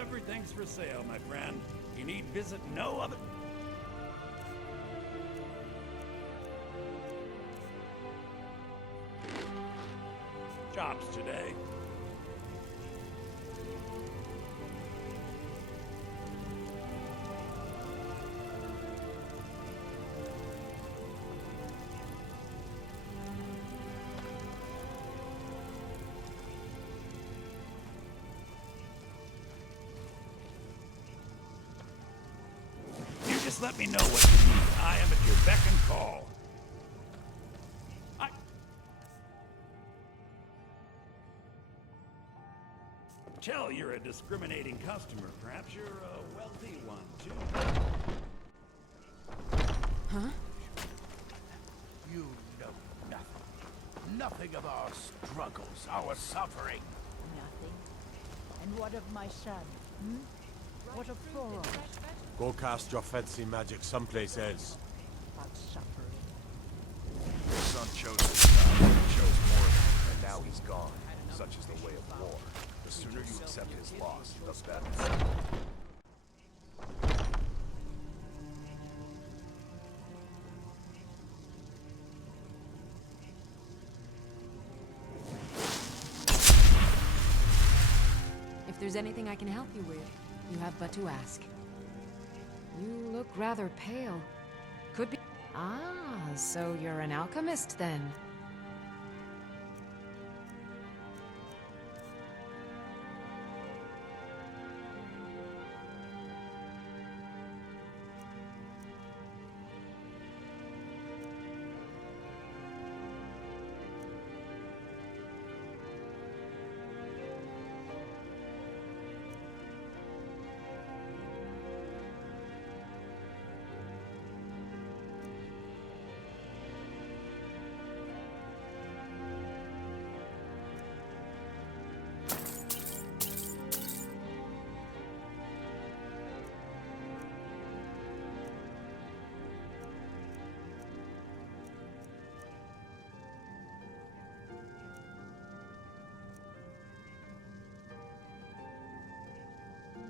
Everything's for sale, my friend. You need visit no other... shops today. Just let me know what you need. I am at your beck and call. Tell you're a discriminating customer. Perhaps you're a wealthy one, too. Huh? You know nothing. Nothing of our struggles, our suffering. Nothing. And what of my son? Hmm? What of Thoros? Go cast your fancy magic someplace else. About suffering. Your son chose this side, he chose more, and now he's gone. Such is the way of war. The sooner you accept his loss, the better. If there's anything I can help you with, you have but to ask. You look rather pale. Could be... Ah, so you're an alchemist then.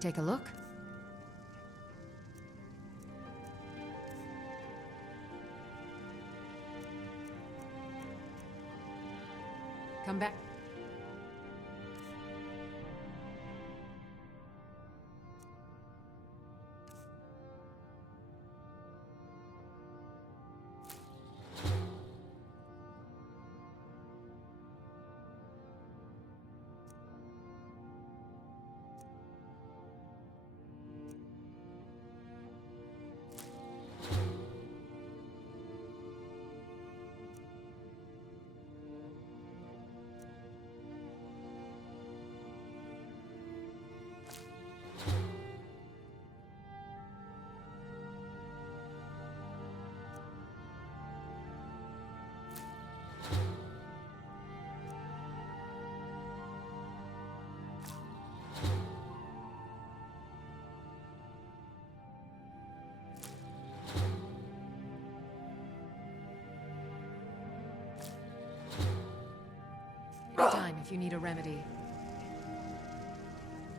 take a look? Come back. Time if you need a remedy.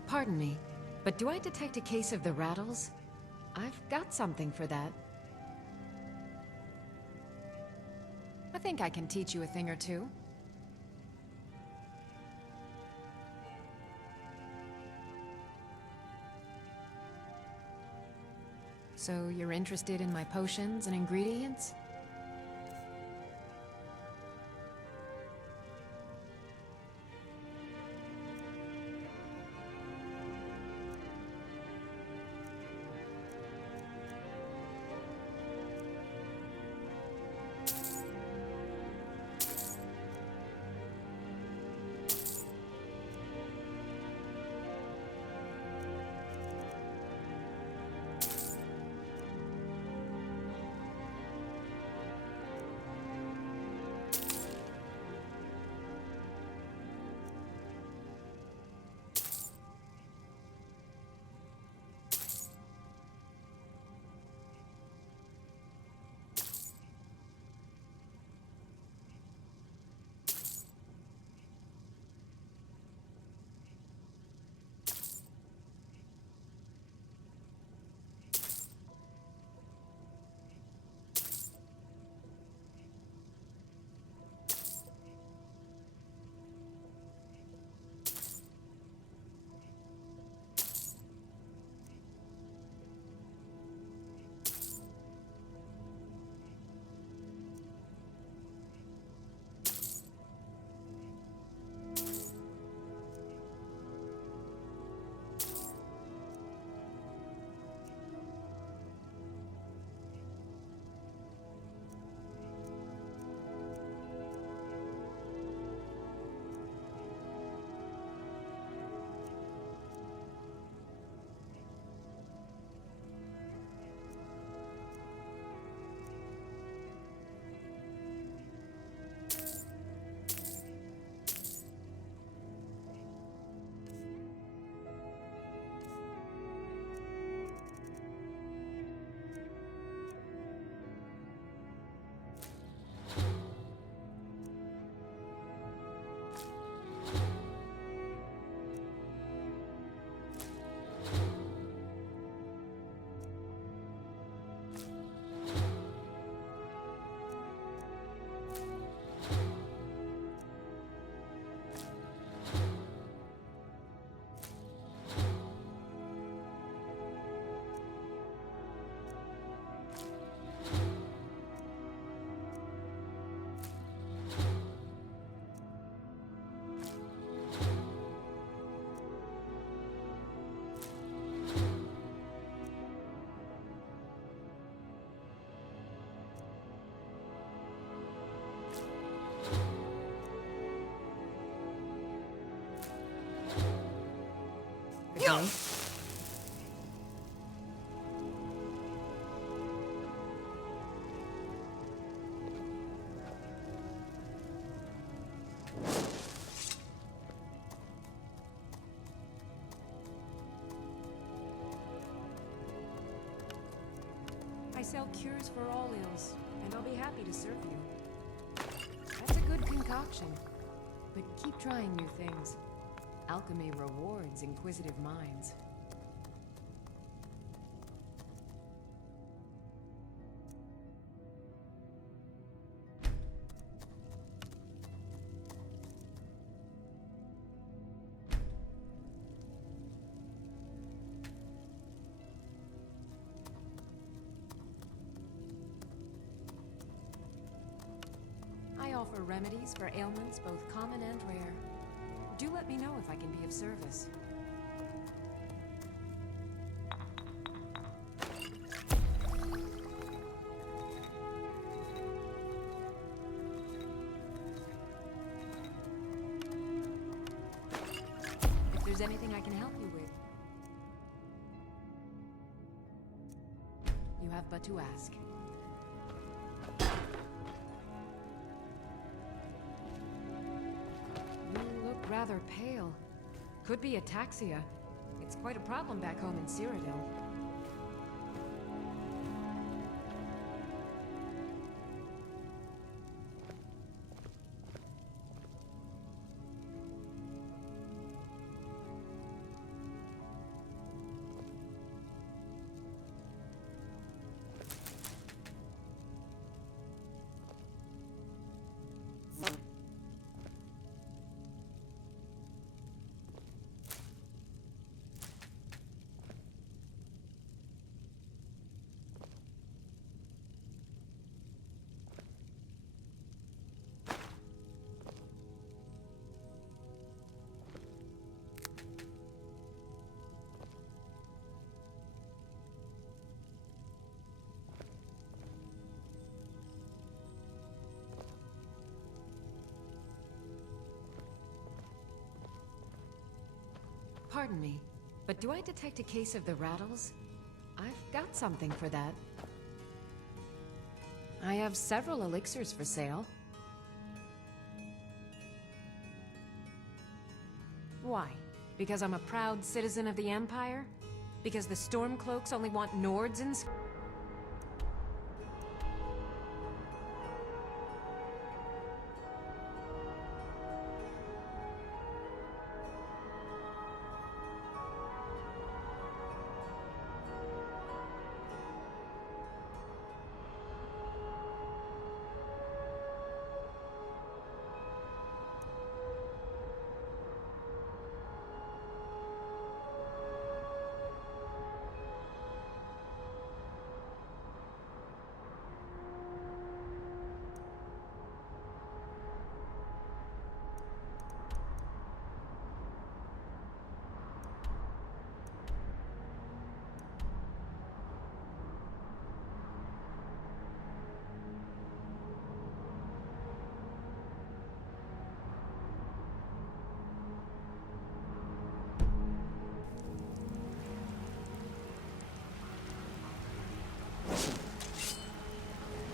Pardon me, but do I detect a case of the rattles? I've got something for that. I think I can teach you a thing or two. So you're interested in my potions and ingredients? Okay. I sell cures for all ills, and I'll be happy to serve you. That's a good concoction, but keep trying new things. Alchemy rewards inquisitive minds. offer remedies for ailments both common and rare. Do let me know if I can be of service. If there's anything I can help you with, you have but to ask. You look rather pale. Could be ataxia. It's quite a problem back home in Cyrodiil. Pardon me, but do I detect a case of the rattles? I've got something for that. I have several elixirs for sale. Why? Because I'm a proud citizen of the Empire? Because the Stormcloaks only want Nords in...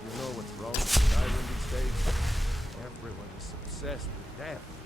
You know what's wrong with Skyrim these days? Everyone is obsessed with death.